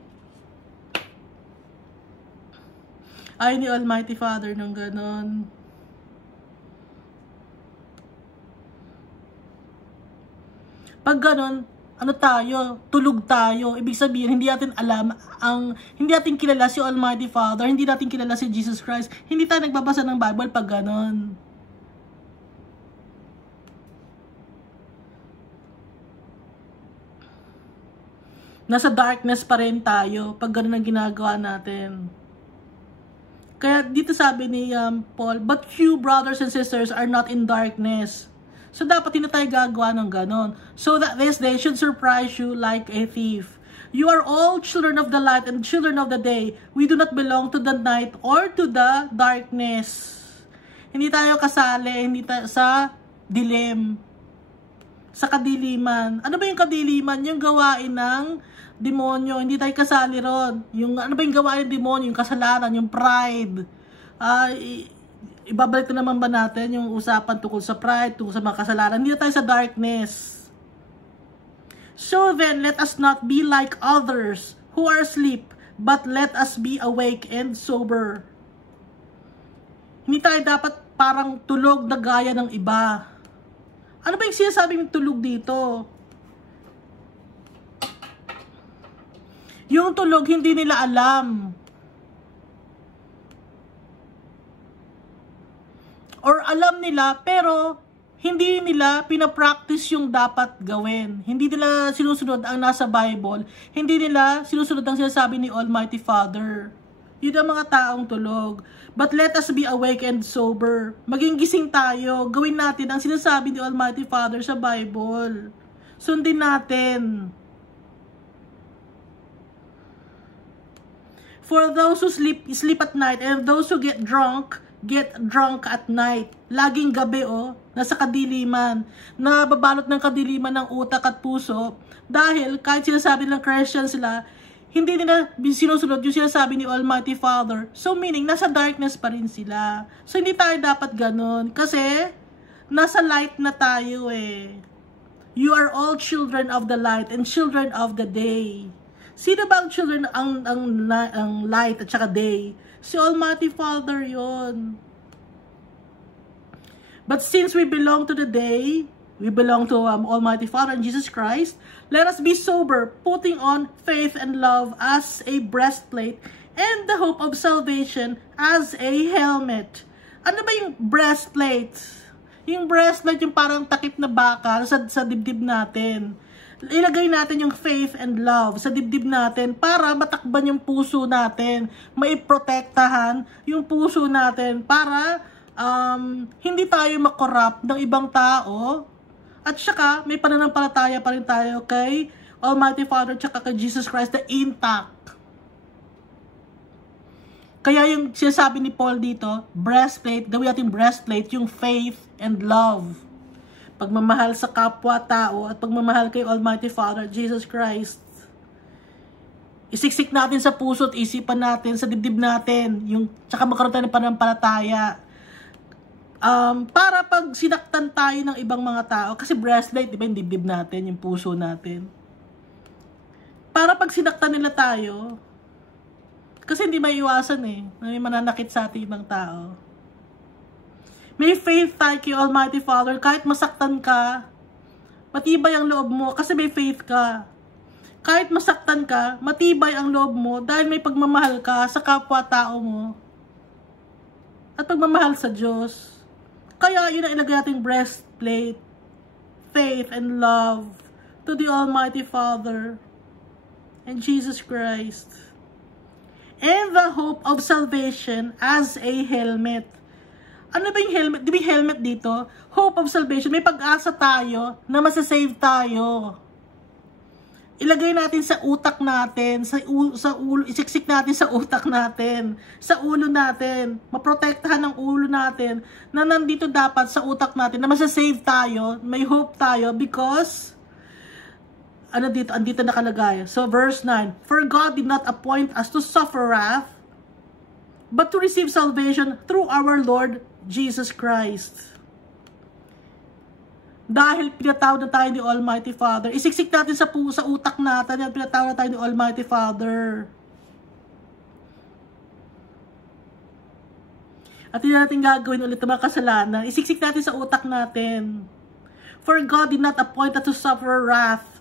Ay ni Almighty Father ng ganon. Pag ganon, ano tayo? Tulog tayo. Ibig sabihin, hindi natin alam, hindi natin kilala si Almighty Father, hindi natin kilala si Jesus Christ, hindi tayo nagbabasa ng Bible pag ganon. Nasa darkness pa rin tayo pag ganun ang ginagawa natin. Kaya dito sabi ni Paul, but you brothers and sisters are not in darkness. So dapat hindi tayo gagawa ng ganon. So that this day should surprise you like a thief. You are all children of the light and children of the day. We do not belong to the night or to the darkness. Hindi tayo kasali, hindi tayo sa dilim. Sa kadiliman. Ano ba yung kadiliman? Yung gawain ng demonyo. Hindi tayo kasali ron. Yung, ano ba yung gawain ng demonyo? Yung kasalanan, yung pride. Ibabalik na naman ba natin yung usapan tungkol sa pride, tungkol sa mga kasalanan? Hindi tayo sa darkness. So then, let us not be like others who are asleep, but let us be awake and sober. Hindi tayo dapat parang tulog na gaya ng iba. Ano ba yung sinasabing tulog dito? Yung tulog, hindi nila alam. Or alam nila, pero hindi nila pinapractice yung dapat gawin. Hindi nila sinusunod ang nasa Bible. Hindi nila sinusunod ang sinasabi ni Almighty Father. Yun ang mga taong tulog. But let us be awake and sober. Maging gising tayo. Gawin natin ang sinasabi ni Almighty Father sa Bible. Sundin natin. For those who sleep at night, and those who get drunk at night. Laging gabi nasa kadiliman. Nababalot ng kadiliman ng utak at puso. Dahil kahit sinasabi ng Christian sila, hindi nila sinusunod yung sinasabi ni Almighty Father. So meaning, nasa darkness pa rin sila. So hindi tayo dapat ganun. Kasi, nasa light na tayo eh. You are all children of the light and children of the day. Sino ba ang children ang light at saka day? Si Almighty Father yon. But since we belong to the day, we belong to Almighty Father and Jesus Christ, let us be sober, putting on faith and love as a breastplate and the hope of salvation as a helmet. Ano ba yung breastplate? Yung breastplate, yung parang takip na bakal sa dibdib natin. Ilagay natin yung faith and love sa dibdib natin para matakban yung puso natin, maiprotektahan yung puso natin para hindi tayo makorrupt ng ibang tao, at saka may pananampalataya pa rin tayo kay Almighty Father at kay Jesus Christ na intact. Kaya yung sinasabi ni Paul dito, breastplate, gawin natin breastplate yung faith and love. Pagmamahal sa kapwa-tao at pagmamahal kay Almighty Father, Jesus Christ. Isiksik natin sa puso at isipan natin, sa dibdib natin, tsaka magkaroon tayo ng pananampalataya. Para pag sinaktan tayo ng ibang mga tao, kasi breastplate, di ba, yung dibdib natin, yung puso natin. Para pag sinaktan nila tayo, kasi hindi maiiwasan na may mananakit sa ating ibang tao. May faith tayo kay Almighty Father, kahit masaktan ka, matibay ang loob mo kasi may faith ka. Kahit masaktan ka, matibay ang loob mo dahil may pagmamahal ka sa kapwa-tao mo. At pagmamahal sa Diyos. Kaya yun ang ilagay nating breastplate, faith and love to the Almighty Father and Jesus Christ. And the hope of salvation as a helmet. Ano ba yung helmet? Di ba yung helmet dito? Hope of salvation. May pag-asa tayo na masasave tayo. Ilagay natin sa utak natin, sa ulo, isiksik natin sa utak natin, sa ulo natin, maprotektahan ng ulo natin, na nandito dapat sa utak natin, na masasave tayo, may hope tayo, because, ano dito, andito nakalagay. So, verse 9, For God did not appoint us to suffer wrath, but to receive salvation through our Lord Jesus Christ. Dahil pinatawad na tayo ni Almighty Father. Isiksik natin sa utak natin at pinatawad na tayo ni Almighty Father. At hindi natin gagawin ulit ang mga kasalanan. Isiksik natin sa utak natin. For God did not appoint us to suffer wrath.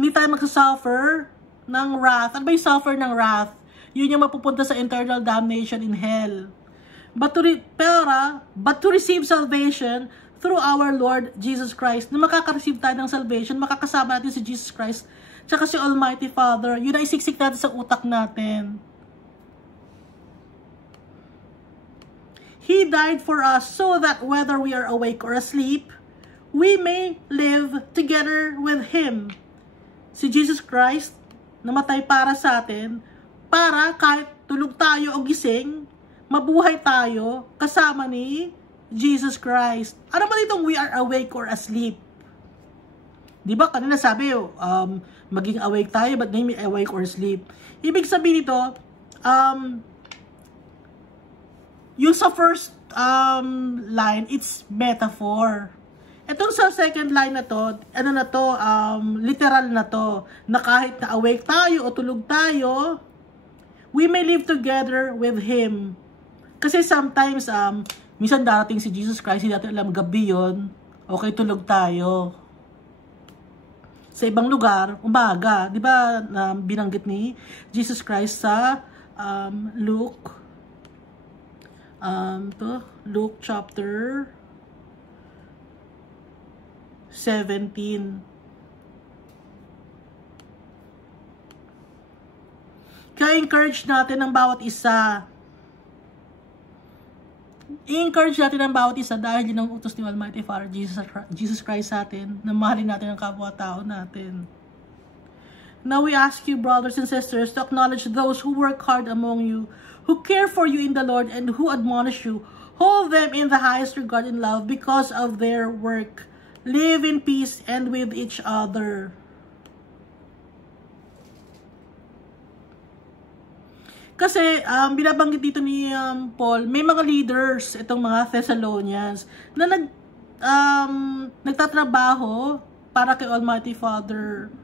Hindi tayo magsasuffer ng wrath. Ano ba yung suffer ng wrath? Yun yung mapupunta sa eternal damnation in hell. But to receive salvation through our Lord Jesus Christ, na makaka-receive tayo ng salvation, makakasama natin si Jesus Christ, tsaka si Almighty Father, yun ay isiksik natin sa utak natin. He died for us so that whether we are awake or asleep, we may live together with Him. Si Jesus Christ, namatay para sa atin, para kahit tulog tayo o gising, mabuhay tayo kasama ni Jesus Christ. Ano ba ditong we are awake or asleep? Di ba kanina sabi, maging awake tayo, but ngayon may awake or sleep. Ibig sabihin nito, yung sa first line, it's metaphor. Itong sa second line na to, ano na to, literal na to, na kahit na awake tayo o tulog tayo, we may live together with Him. Kasi sometimes, minsan darating si Jesus Christ, hindi natin alam gabi yun, okay, tulog tayo. Sa ibang lugar, umaga, di ba, binanggit ni Jesus Christ sa Luke chapter 17. Kaya encourage natin ang bawat isa. I-encourage natin ang bawat isa dahil yun ang utos ni Almighty Father Jesus Christ sa atin, na mahalin natin ang kapwa-tao natin. Now we ask you, brothers and sisters, to acknowledge those who work hard among you, who care for you in the Lord, and who admonish you. Hold them in the highest regard and love because of their work. Live in peace and with each other. Kasi, binabanggit dito ni Paul, may mga leaders, itong mga Thessalonians, na nagtatrabaho para kay Almighty Father.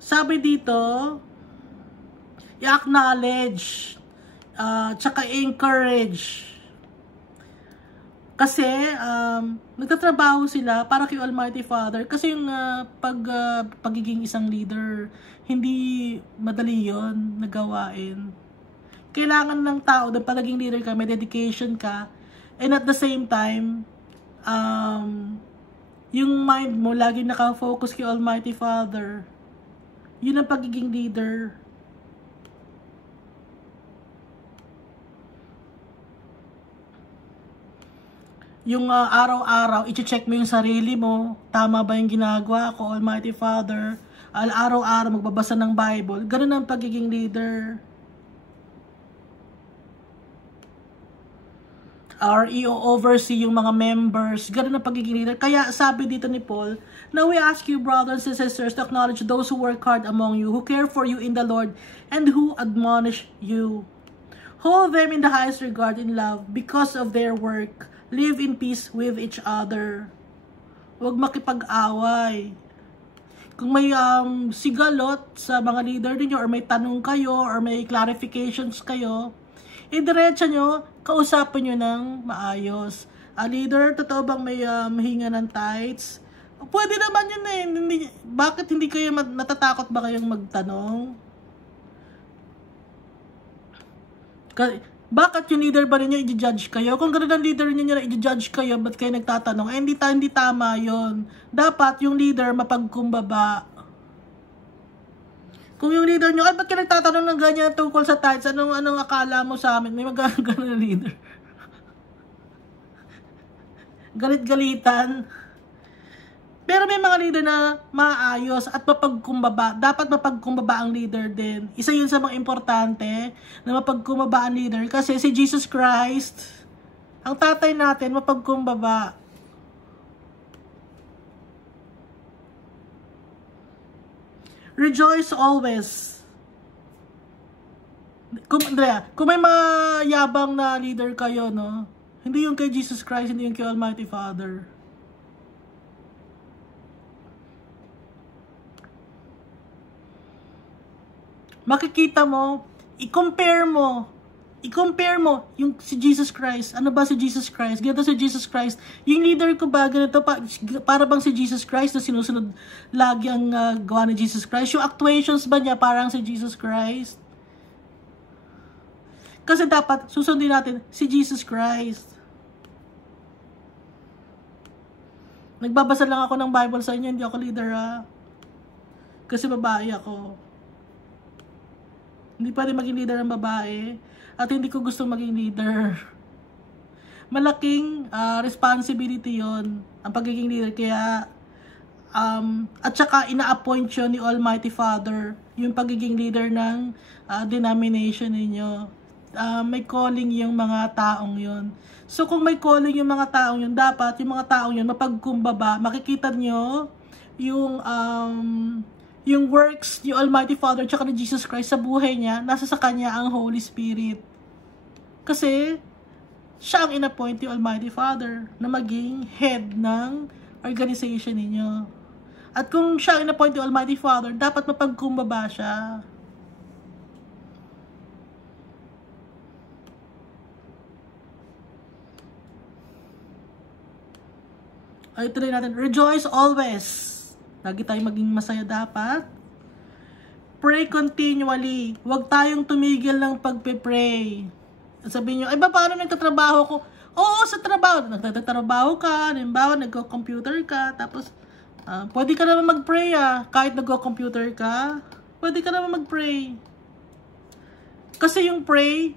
Sabi dito, i-acknowledge, tsaka i-encourage. Kasi, nagtatrabaho sila para kay Almighty Father. Kasi yung pagiging isang leader, hindi madali yon nagawain. Kailangan ng tao, na pagiging leader ka, may dedication ka, and at the same time, yung mind mo, lagi nakafocus kay Almighty Father. Yun ang pagiging leader. Yung araw-araw, i-check mo yung sarili mo, tama ba yung ginagawa ko, Almighty Father? Araw-araw, magbabasa ng Bible. Ganun ang pagiging leader. Or i-oversee yung mga members. Ganun ang pagiging leader. Kaya sabi dito ni Paul, now we ask you, brothers and sisters, to acknowledge those who work hard among you, who care for you in the Lord, and who admonish you. Hold them in the highest regard in love because of their work. Live in peace with each other. Huwag makipag-away. Kung may sigalot sa mga leader ninyo, or may tanong kayo, or may clarifications kayo, idiretsa nyo, kausapin nyo ng maayos. Leader, totoo bang may mahinga ng tithes? Pwede naman yun eh. Bakit hindi kayo natatakot ba kayong magtanong? Bakit yung leader ba ninyo i-judge kayo? Kung gano'n ang leader ninyo na i-judge kayo, ba't kayo nagtatanong? Eh, hindi tama yon. Dapat yung leader mapagkumbaba. Kung yung leader nyo, ba't kayo nagtatanong ng ganyan tungkol sa tithes? Anong akala mo sa amin? May magagano na leader. galit-galitan. Pero may mga leader na maayos at mapagkumbaba. Dapat mapagkumbaba ang leader din. Isa yun sa mga importante na mapagkumbaba ang leader. Kasi si Jesus Christ, ang tatay natin, mapagkumbaba. Rejoice always. Kung may mayabang na leader kayo, no? Hindi yung kay Jesus Christ, hindi yung kay Almighty Father. Makikita mo, i-compare mo yung si Jesus Christ. Ano ba si Jesus Christ? Ganito si Jesus Christ. Yung leader ko ba, ganito pa, para bang si Jesus Christ na sinusunod lagi ang gawa ni Jesus Christ? Yung actuations ba niya parang si Jesus Christ? Kasi dapat susundin natin si Jesus Christ. Nagbabasa lang ako ng Bible sa inyo, hindi ako leader ha. Kasi babae ako. Hindi pwede maging leader ang babae. At hindi ko gusto maging leader. Malaking responsibility yon ang pagiging leader. Kaya, at saka ina-appoint yun ni Almighty Father, yung pagiging leader ng denomination ninyo. May calling yung mga taong yun. So, kung may calling yung mga taong yun, dapat yung mga taong yun, mapagkumbaba, makikita nyo yung works ni Almighty Father tsaka ni Jesus Christ sa buhay niya, nasa sa kanya ang Holy Spirit. Kasi, siya ang in-appoint ni Almighty Father na maging head ng organization ninyo. At kung siya ang in-appoint ni Almighty Father, dapat mapagkumbaba siya. Ay, tuloy natin. Rejoice always. Lagi tayong maging masaya dapat. Pray continually. Huwag tayong tumigil ng pagpe-pray. Sabihin nyo, ay ba paano nagtatrabaho ko? Oo, sa trabaho. Nagtatrabaho ka, halimbawa, nagko-computer ka, tapos, pwede ka naman mag-pray kahit nagko-computer ka, pwede ka naman mag-pray. Kasi yung pray,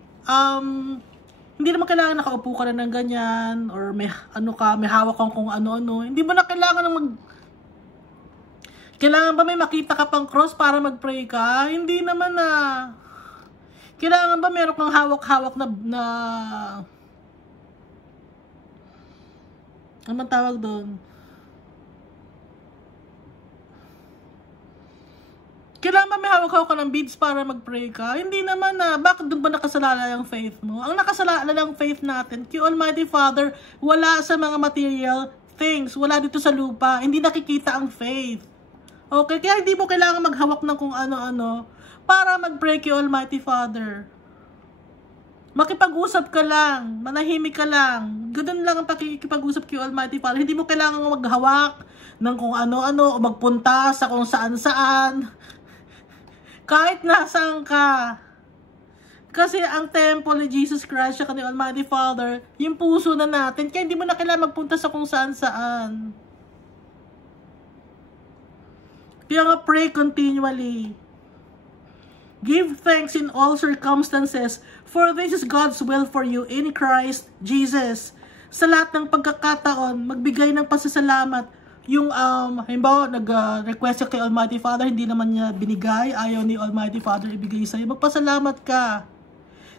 hindi naman kailangan nakaupo ka na ng ganyan, or may hawak kang kung ano-ano. Hindi mo na kailangan kailangan ba may makita ka pang cross para mag-pray ka? Hindi naman na. Kailangan ba meron kang hawak-hawak na ano man tawag doon? Kailangan ba may hawak-hawak ka ng beads para mag-pray ka? Hindi naman na. Bakit doon ba nakasalala yung faith mo? Ang nakasalala ng faith natin, kay Almighty Father, wala sa mga material things. Wala dito sa lupa. Hindi nakikita ang faith. Okay, kaya hindi mo kailangan maghawak ng kung ano-ano para mag-pray kay Almighty Father. Makipag-usap ka lang, manahimik ka lang. Ganun lang ang pakikipag-usap kay Almighty Father. Hindi mo kailangan maghawak ng kung ano-ano o magpunta sa kung saan-saan. Kahit nasaan ka. Kasi ang temple ni Jesus Christ at ni Almighty Father, yung puso na natin, kaya hindi mo na kailangan magpunta sa kung saan-saan. Kaya nga, pray continually. Give thanks in all circumstances, for this is God's will for you in Christ Jesus. Sa lahat ng pagkakataon, magbigay ng pasasalamat. Yung, halimbawa, nag-request ka kay Almighty Father, hindi naman niya binigay, ayaw ni Almighty Father ibigay sa'yo, magpasalamat ka.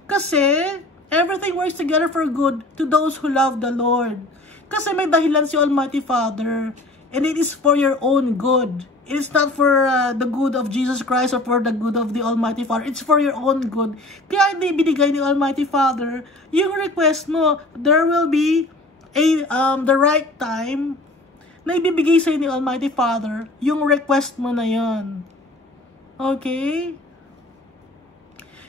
Kasi, everything works together for good to those who love the Lord. Kasi may dahilan si Almighty Father, and it is for your own good. It is not for the good of Jesus Christ or for the good of the Almighty Father. It's for your own good. Kaya hindi binigay ni Almighty Father yung request mo. There will be the right time na ibibigay sa'yo ni Almighty Father yung request mo na yon. Okay?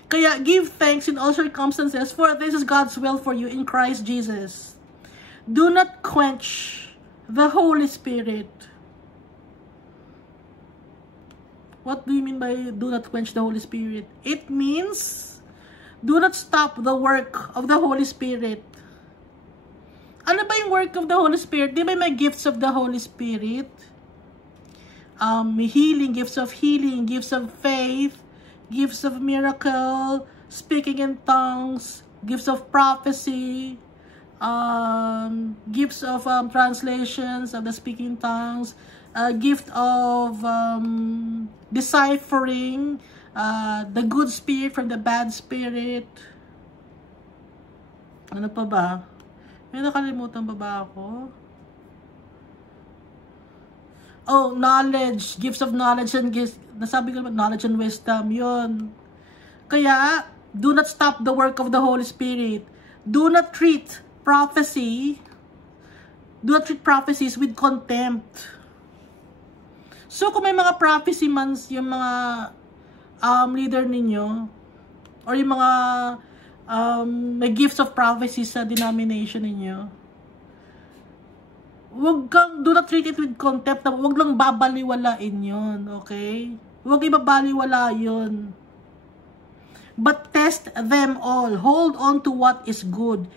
Kaya give thanks in all circumstances, for this is God's will for you in Christ Jesus. Do not quench the Holy Spirit. What do you mean by do not quench the Holy Spirit? It means do not stop the work of the Holy Spirit. Ano ba yung work of the Holy Spirit? Di ba may gifts of the Holy Spirit? Healing, gifts of faith, gifts of miracle, speaking in tongues, gifts of prophecy, gifts of translations of the speaking tongues, gift of deciphering the good spirit from the bad spirit. Ano pa ba? May nakalimutan pa ba ako? Oh, knowledge, gifts of knowledge and gifts. Nasabi ko naman, knowledge and wisdom, yun. Kaya, do not stop the work of the Holy Spirit. Do not treat prophecies with contempt. So, kung may mga prophecy man yung mga leader ninyo, or yung mga may gifts of prophecy sa denomination ninyo, do not treat it with contempt. Wag lang babaliwalain yun, okay? Wag ibabaliwala yun. But test them all. Hold on to what is good.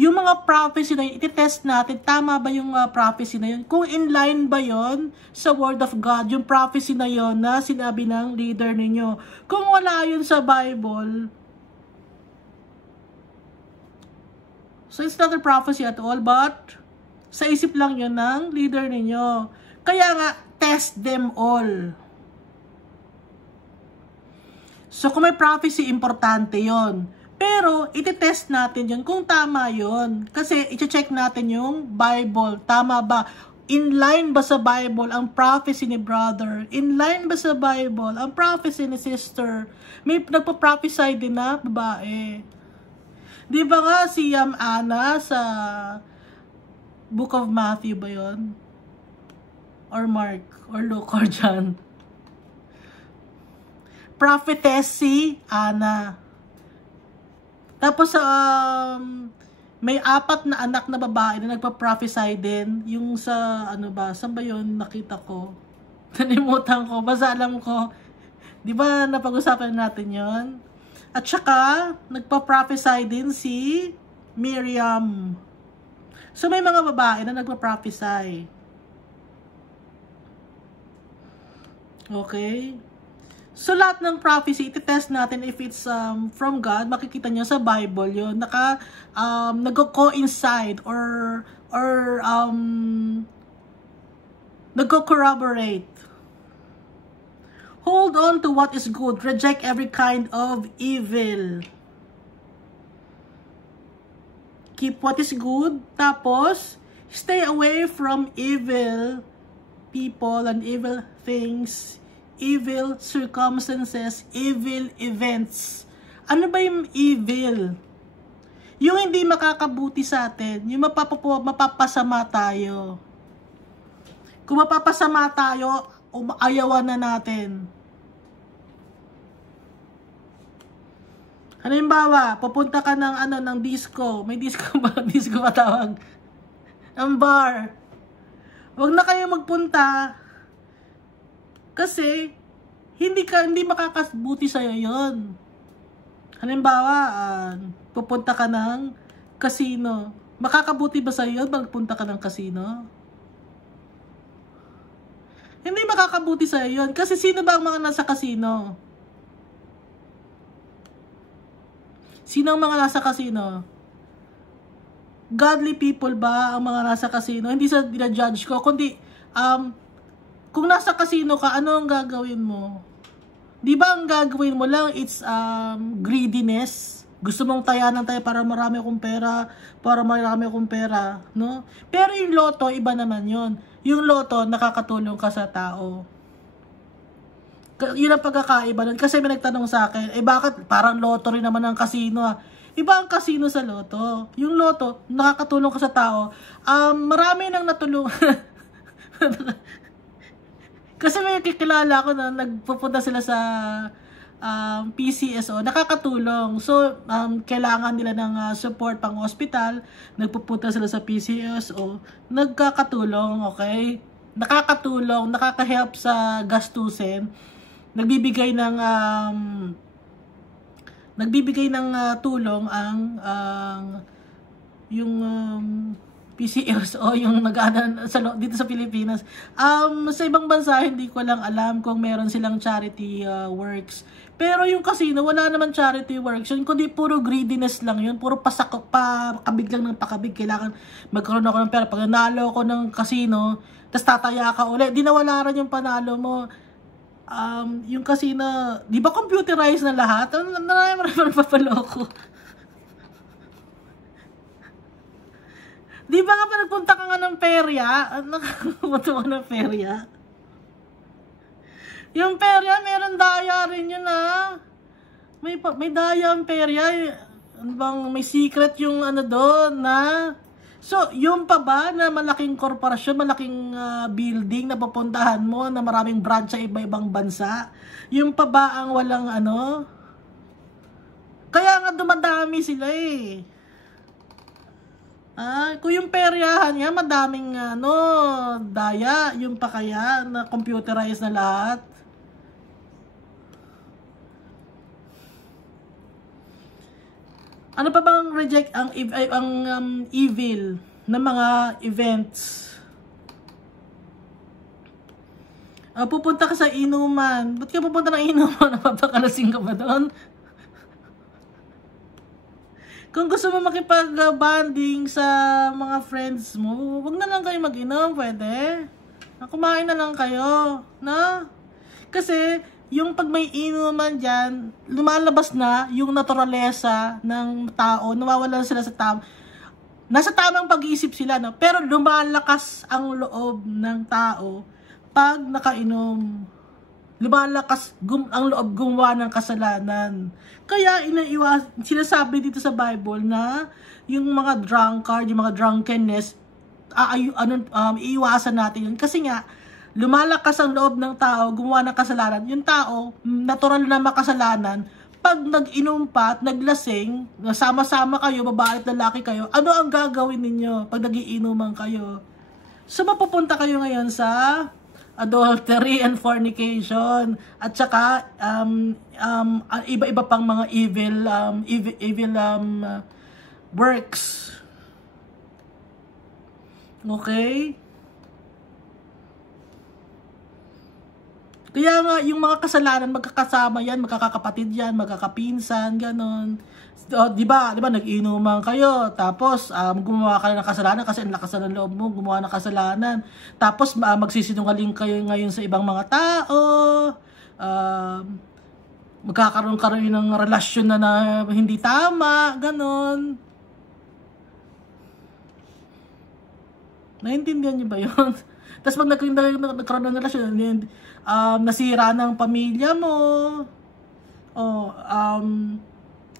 Yung mga prophecy na yun, iti-test natin, tama ba yung prophecy na yun? Kung in line ba yun sa Word of God, yung prophecy na yun na sinabi ng leader ninyo. Kung wala yun sa Bible, so it's not a prophecy at all, but sa isip lang yun ng leader ninyo. Kaya nga, test them all. So, kung may prophecy, importante yon. Pero, iti-test natin yun kung tama yun. Kasi, iti-check natin yung Bible. Tama ba? In line ba sa Bible ang prophecy ni brother? In line ba sa Bible ang prophecy ni sister? May nagpa-prophesy din na babae. Di ba nga si Anna sa Book of Matthew ba yun? Or Mark? Or Luke? Or John? Prophetess si Anna. Tapos may 4 na anak na babae na nagpa-prophesy din. Yung sa, ano ba? Saan ba yun nakita ko? Nalimutan ko. Basta alam ko. Di ba napag-usapan natin yon? At saka, nagpa-prophesy din si Miriam. So, may mga babae na nagpa-prophesy. Okay? So, lahat ng prophecy, iti-test natin if it's from God. Makikita nyo sa Bible yun. Nag-co-incide or nag-corroborate. Hold on to what is good. Reject every kind of evil. Keep what is good. Tapos, stay away from evil people and evil things, evil circumstances, evil events. Ano ba yung evil? Yung hindi makakabuti sa atin, yung mapapasama tayo. Kung mapapasama tayo, ayawan na natin. Halimbawa, pupunta ka ng disco. May disco ba? Disco ba tawag? Ang bar. Huwag na kayo magpunta. Kasi, hindi makakabuti sa'yo yun. Halimbawa, pupunta ka ng casino. Makakabuti ba sa'yo yun magpunta ka ng casino? Hindi makakabuti sa'yo yun. Kasi sino ba ang mga nasa casino? Sino ang mga nasa casino? Godly people ba ang mga nasa casino? Hindi sa dinajudge ko, kundi kung nasa casino ka, ano ang gagawin mo? Di ba ang gagawin mo lang, it's greediness. Gusto mong tayanan tayo para marami akong pera, no? Pero yung loto, iba naman yon. Yung loto, nakakatulong ka sa tao. Yun ang pagkakaiba nun. Kasi may nagtanong sa akin, bakit parang loto rin naman ang casino Iba ang casino sa loto. Yung loto, nakakatulong ka sa tao. Marami nang natulungan. Kasi may kikilala ko na nagpupunta sila sa PCSO, nakakatulong. So, kailangan nila ng support pang hospital, nagpupunta sila sa PCSO, nagkakatulong, okay? Nakakatulong, nakaka-help sa gastusin, nagbibigay ng tulong ang yung PCSO yung dito sa Pilipinas. Sa ibang bansa, hindi ko lang alam kung meron silang charity works. Pero yung casino, wala naman charity works yun, kundi puro greediness lang yun. Puro pakabig lang ng pakabig. Kailangan magkaroon ako ng pera. Pag nanalo ako ng casino, tapos tataya ka ulit, di nawala rin yung panalo mo. Yung casino, di ba computerized na lahat? Marami papaloko. Di ba nga pa nagpunta ka nga ng perya? Nakapunta ka ng perya? Yung perya, meron daya rin yun May daya ang perya. Ano bang, may secret yung doon So, yung pa ba na malaking korporasyon, malaking building na pupuntahan mo na maraming branch sa iba-ibang bansa? Yung pa ba ang walang Kaya nga dumadami sila kung yung peryahan niya, madaming daya, yung pa kaya na computerized na lahat. Ano pa bang ang evil na mga events? Pupunta ka sa inuman. Ba't ka pupunta ng inuman? Napapakalasing ka ba doon? Kung gusto mo makipag-bonding sa mga friends mo, wag na lang kayo mag-inom, pwede. Kumain na lang kayo, Kasi, yung pag may inuman dyan, lumalabas na yung naturalesa ng tao, nawawala sila sa nasa tamang pag-iisip sila, Pero lumalakas ang loob ng tao pag nakainom. Lumalakas ang loob gumawa ng kasalanan. Kaya sinasabi dito sa Bible na yung mga drunkard, yung mga drunkenness, iiwasan natin yun. Kasi nga, lumalakas ang loob ng tao gumawa ng kasalanan. Yung tao, natural na makasalanan, pag nag-inom pa at naglasing, sama-sama kayo, babae at lalaki kayo, ano ang gagawin ninyo pag nag-iinuman kayo? So, mapupunta kayo ngayon sa adultery and fornication at saka iba-iba pang mga evil works. Okay? Kaya nga yung mga kasalanan magkakasama yan, magkakapatid yan, magkakapinsan, ganon. Di ba nag-inuman kayo, tapos gumawa ka ng kasalanan kasi ang lakas ng loob mo, gumawa ng kasalanan. Tapos magsisinungaling kayo ngayon sa ibang mga tao, magkakaroon ng relasyon na hindi tama, ganon. Naintindihan niyo ba yun? Tapos pag nagkaroon ng relasyon, nasira ng pamilya mo,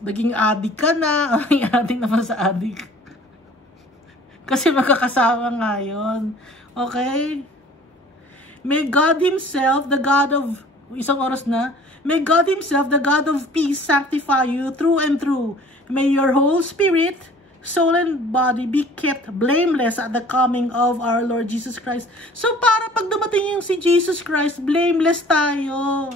naging addict ka na, naging addict naman sa addict. Kasi magkakasama nga yun. Okay? May God Himself, the God of, May God Himself, the God of peace, sanctify you through and through. May your whole spirit, soul, and body be kept blameless at the coming of our Lord Jesus Christ. So, para pag dumating yung si Jesus Christ, blameless tayo.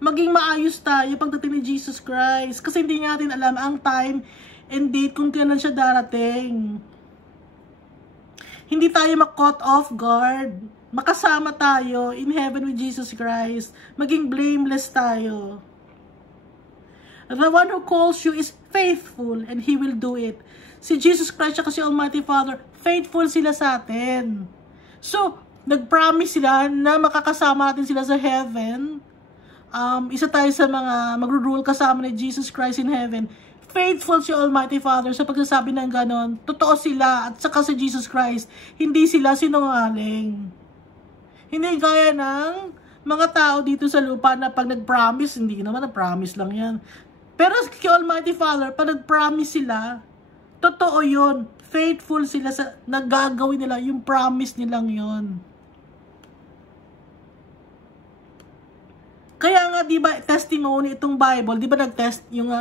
Maging maayos tayo pagdating ni Jesus Christ. Kasi hindi natin alam ang time and date kung kailan siya darating. Hindi tayo ma-caught off guard. Makasama tayo in heaven with Jesus Christ. Maging blameless tayo. The one who calls you is faithful and He will do it. Si Jesus Christ at si Almighty Father, faithful sila sa atin. So, nag-promise sila na makakasama natin sila sa heaven. Isa tayo sa mga magro-rule kasama ni Jesus Christ in heaven. Faithful si Almighty Father sa pagsasabi ng ganon. Totoo sila at saka si Jesus Christ. Hindi sila sinungaling. Hindi gaya ng mga tao dito sa lupa na pag nag-promise, hindi naman na-promise lang yan. Pero si Almighty Father, pag nag-promise sila, totoo yun. Faithful sila sa nagagawin nila, yung promise nilang yun. Kaya nga, di ba, testimony itong Bible, di ba nag-test yung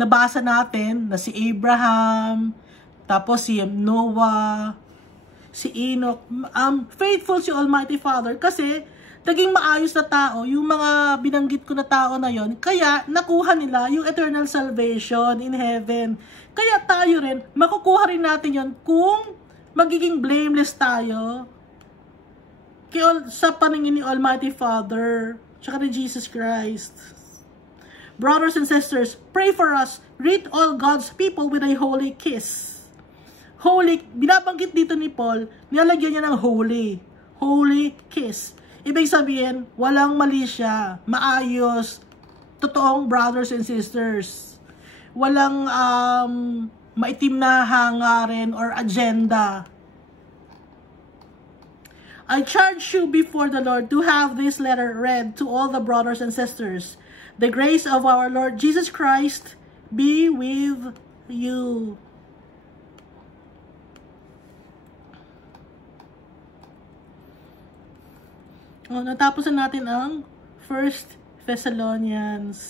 nabasa natin na si Abraham, tapos si Noah, si Enoch, faithful si Almighty Father kasi naging maayos na tao, yung mga binanggit ko na tao na yon, kaya nakuha nila yung eternal salvation in heaven. Kaya tayo rin, makukuha rin natin yon kung magiging blameless tayo sa paningin ni Almighty Father, tsaka ni Jesus Christ. Brothers and sisters, pray for us. Greet all God's people with a holy kiss. Holy, binabanggit dito ni Paul, nilalagyan niya ng holy. Holy kiss. Ibig sabihin, walang mali siya. Maayos. Totoong brothers and sisters. Walang maitim na hangarin or agenda. I charge you before the Lord to have this letter read to all the brothers and sisters. The grace of our Lord Jesus Christ be with you. Natapos na natin ang 1 Thessalonians.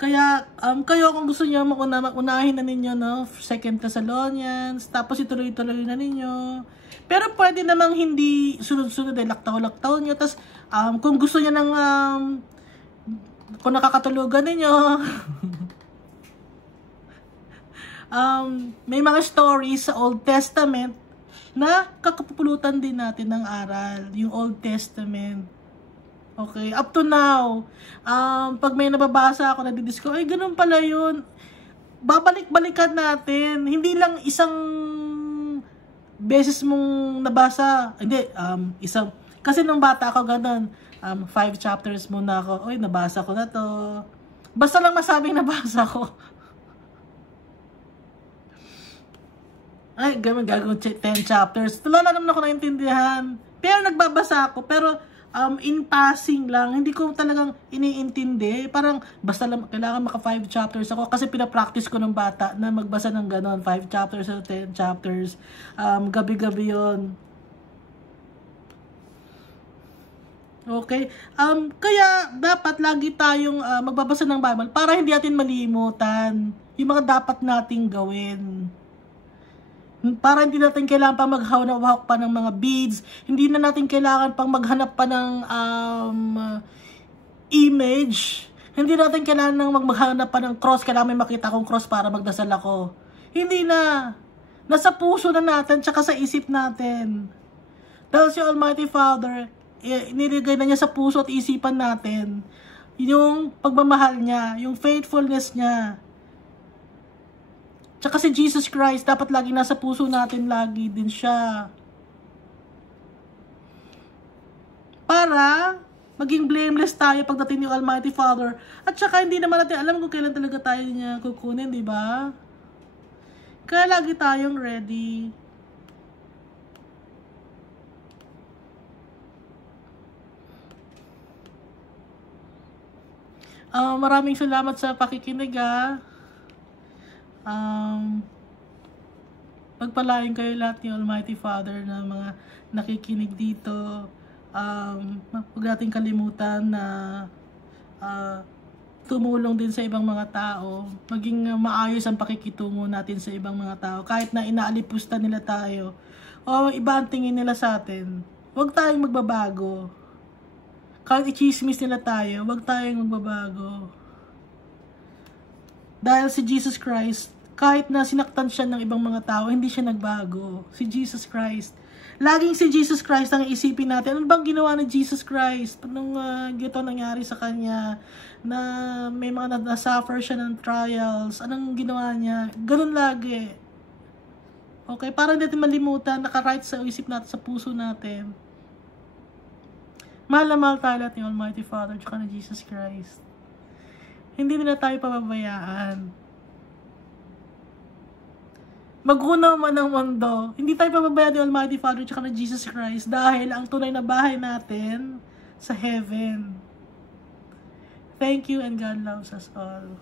Kaya, kayo kung gusto niyo unahin na ninyo, no? 2 Thessalonians, tapos ituloy-tuloy na ninyo. Pero pwede namang hindi sunod-sunod, laktaw-laktaw nyo. Tapos, kung gusto niya ng, kung nakakatulugan ninyo, may mga stories sa Old Testament na kakapupulutan din natin ng aral. Yung Old Testament. Okay, up to now, pag may nababasa ako, nadidisco, ay, ganun pala yun. Babalik-balikan natin. Hindi lang isang beses mong nabasa. Hindi, isang, kasi nung bata ako, ganun. 5 chapters muna ako. Oy, nabasa ko na to. Basta lang masabing nabasa ko. Ay, gagawin 10 chapters. Wala naman ako naintindihan. Pero nagbabasa ako. Pero, in passing lang, hindi ko talagang iniintindi. Parang, basta lang, kailangan maka 5 chapters ako. Kasi pinapractice ko ng bata na magbasa ng ganon. 5 chapters or 10 chapters. Gabi-gabi yun. Okay? Kaya, dapat lagi tayong magbabasa ng Bible para hindi natin malimutan yung mga dapat nating gawin. Para hindi natin kailangan pa maghawak pa ng mga beads. Hindi na natin kailangan pang maghanap pa ng image. Hindi natin kailangan maghanap pa ng cross. Kailangan may makita kong cross para magdasal ako. Hindi na. Nasa puso na natin tsaka sa isip natin. Dahil si Almighty Father, nilagay na niya sa puso at isipan natin yung pagmamahal niya, yung faithfulness niya. Tsaka si Jesus Christ, dapat lagi nasa puso natin, lagi din siya. Para maging blameless tayo pagdating ni Almighty Father. At tsaka hindi naman natin alam kung kailan talaga tayo niya kukunin, di ba? Kaya lagi tayong ready. Maraming salamat sa pakikinig, pagpalain kayo lahat ni Almighty Father na mga nakikinig dito. Huwag natin kalimutan na tumulong din sa ibang mga tao. Maging maayos ang pakikitungo natin sa ibang mga tao. Kahit na inaalipusta nila tayo o iba ang tingin nila sa atin, huwag tayong magbabago. Kahit i-chismis nila tayo, huwag tayong magbabago. Dahil si Jesus Christ, kahit na sinaktan siya ng ibang mga tao, hindi siya nagbago. Si Jesus Christ. Laging si Jesus Christ ang isipin natin. Ano bang ginawa ni Jesus Christ? Anong gito nangyari sa kanya? Na may mga nasuffer siya ng trials. Anong ginawa niya? Ganun lagi. Okay? Para hindi natin malimutan, naka-right sa isip natin, sa puso natin. Mahal na mahal tayo lahat ni Almighty Father at ni Jesus Christ. Hindi nila tayo pababayaan. Magunaw man ang mundo, hindi tayo pababayaan ni Almighty Father at ni Jesus Christ dahil ang tunay na bahay natin sa heaven. Thank you and God loves us all.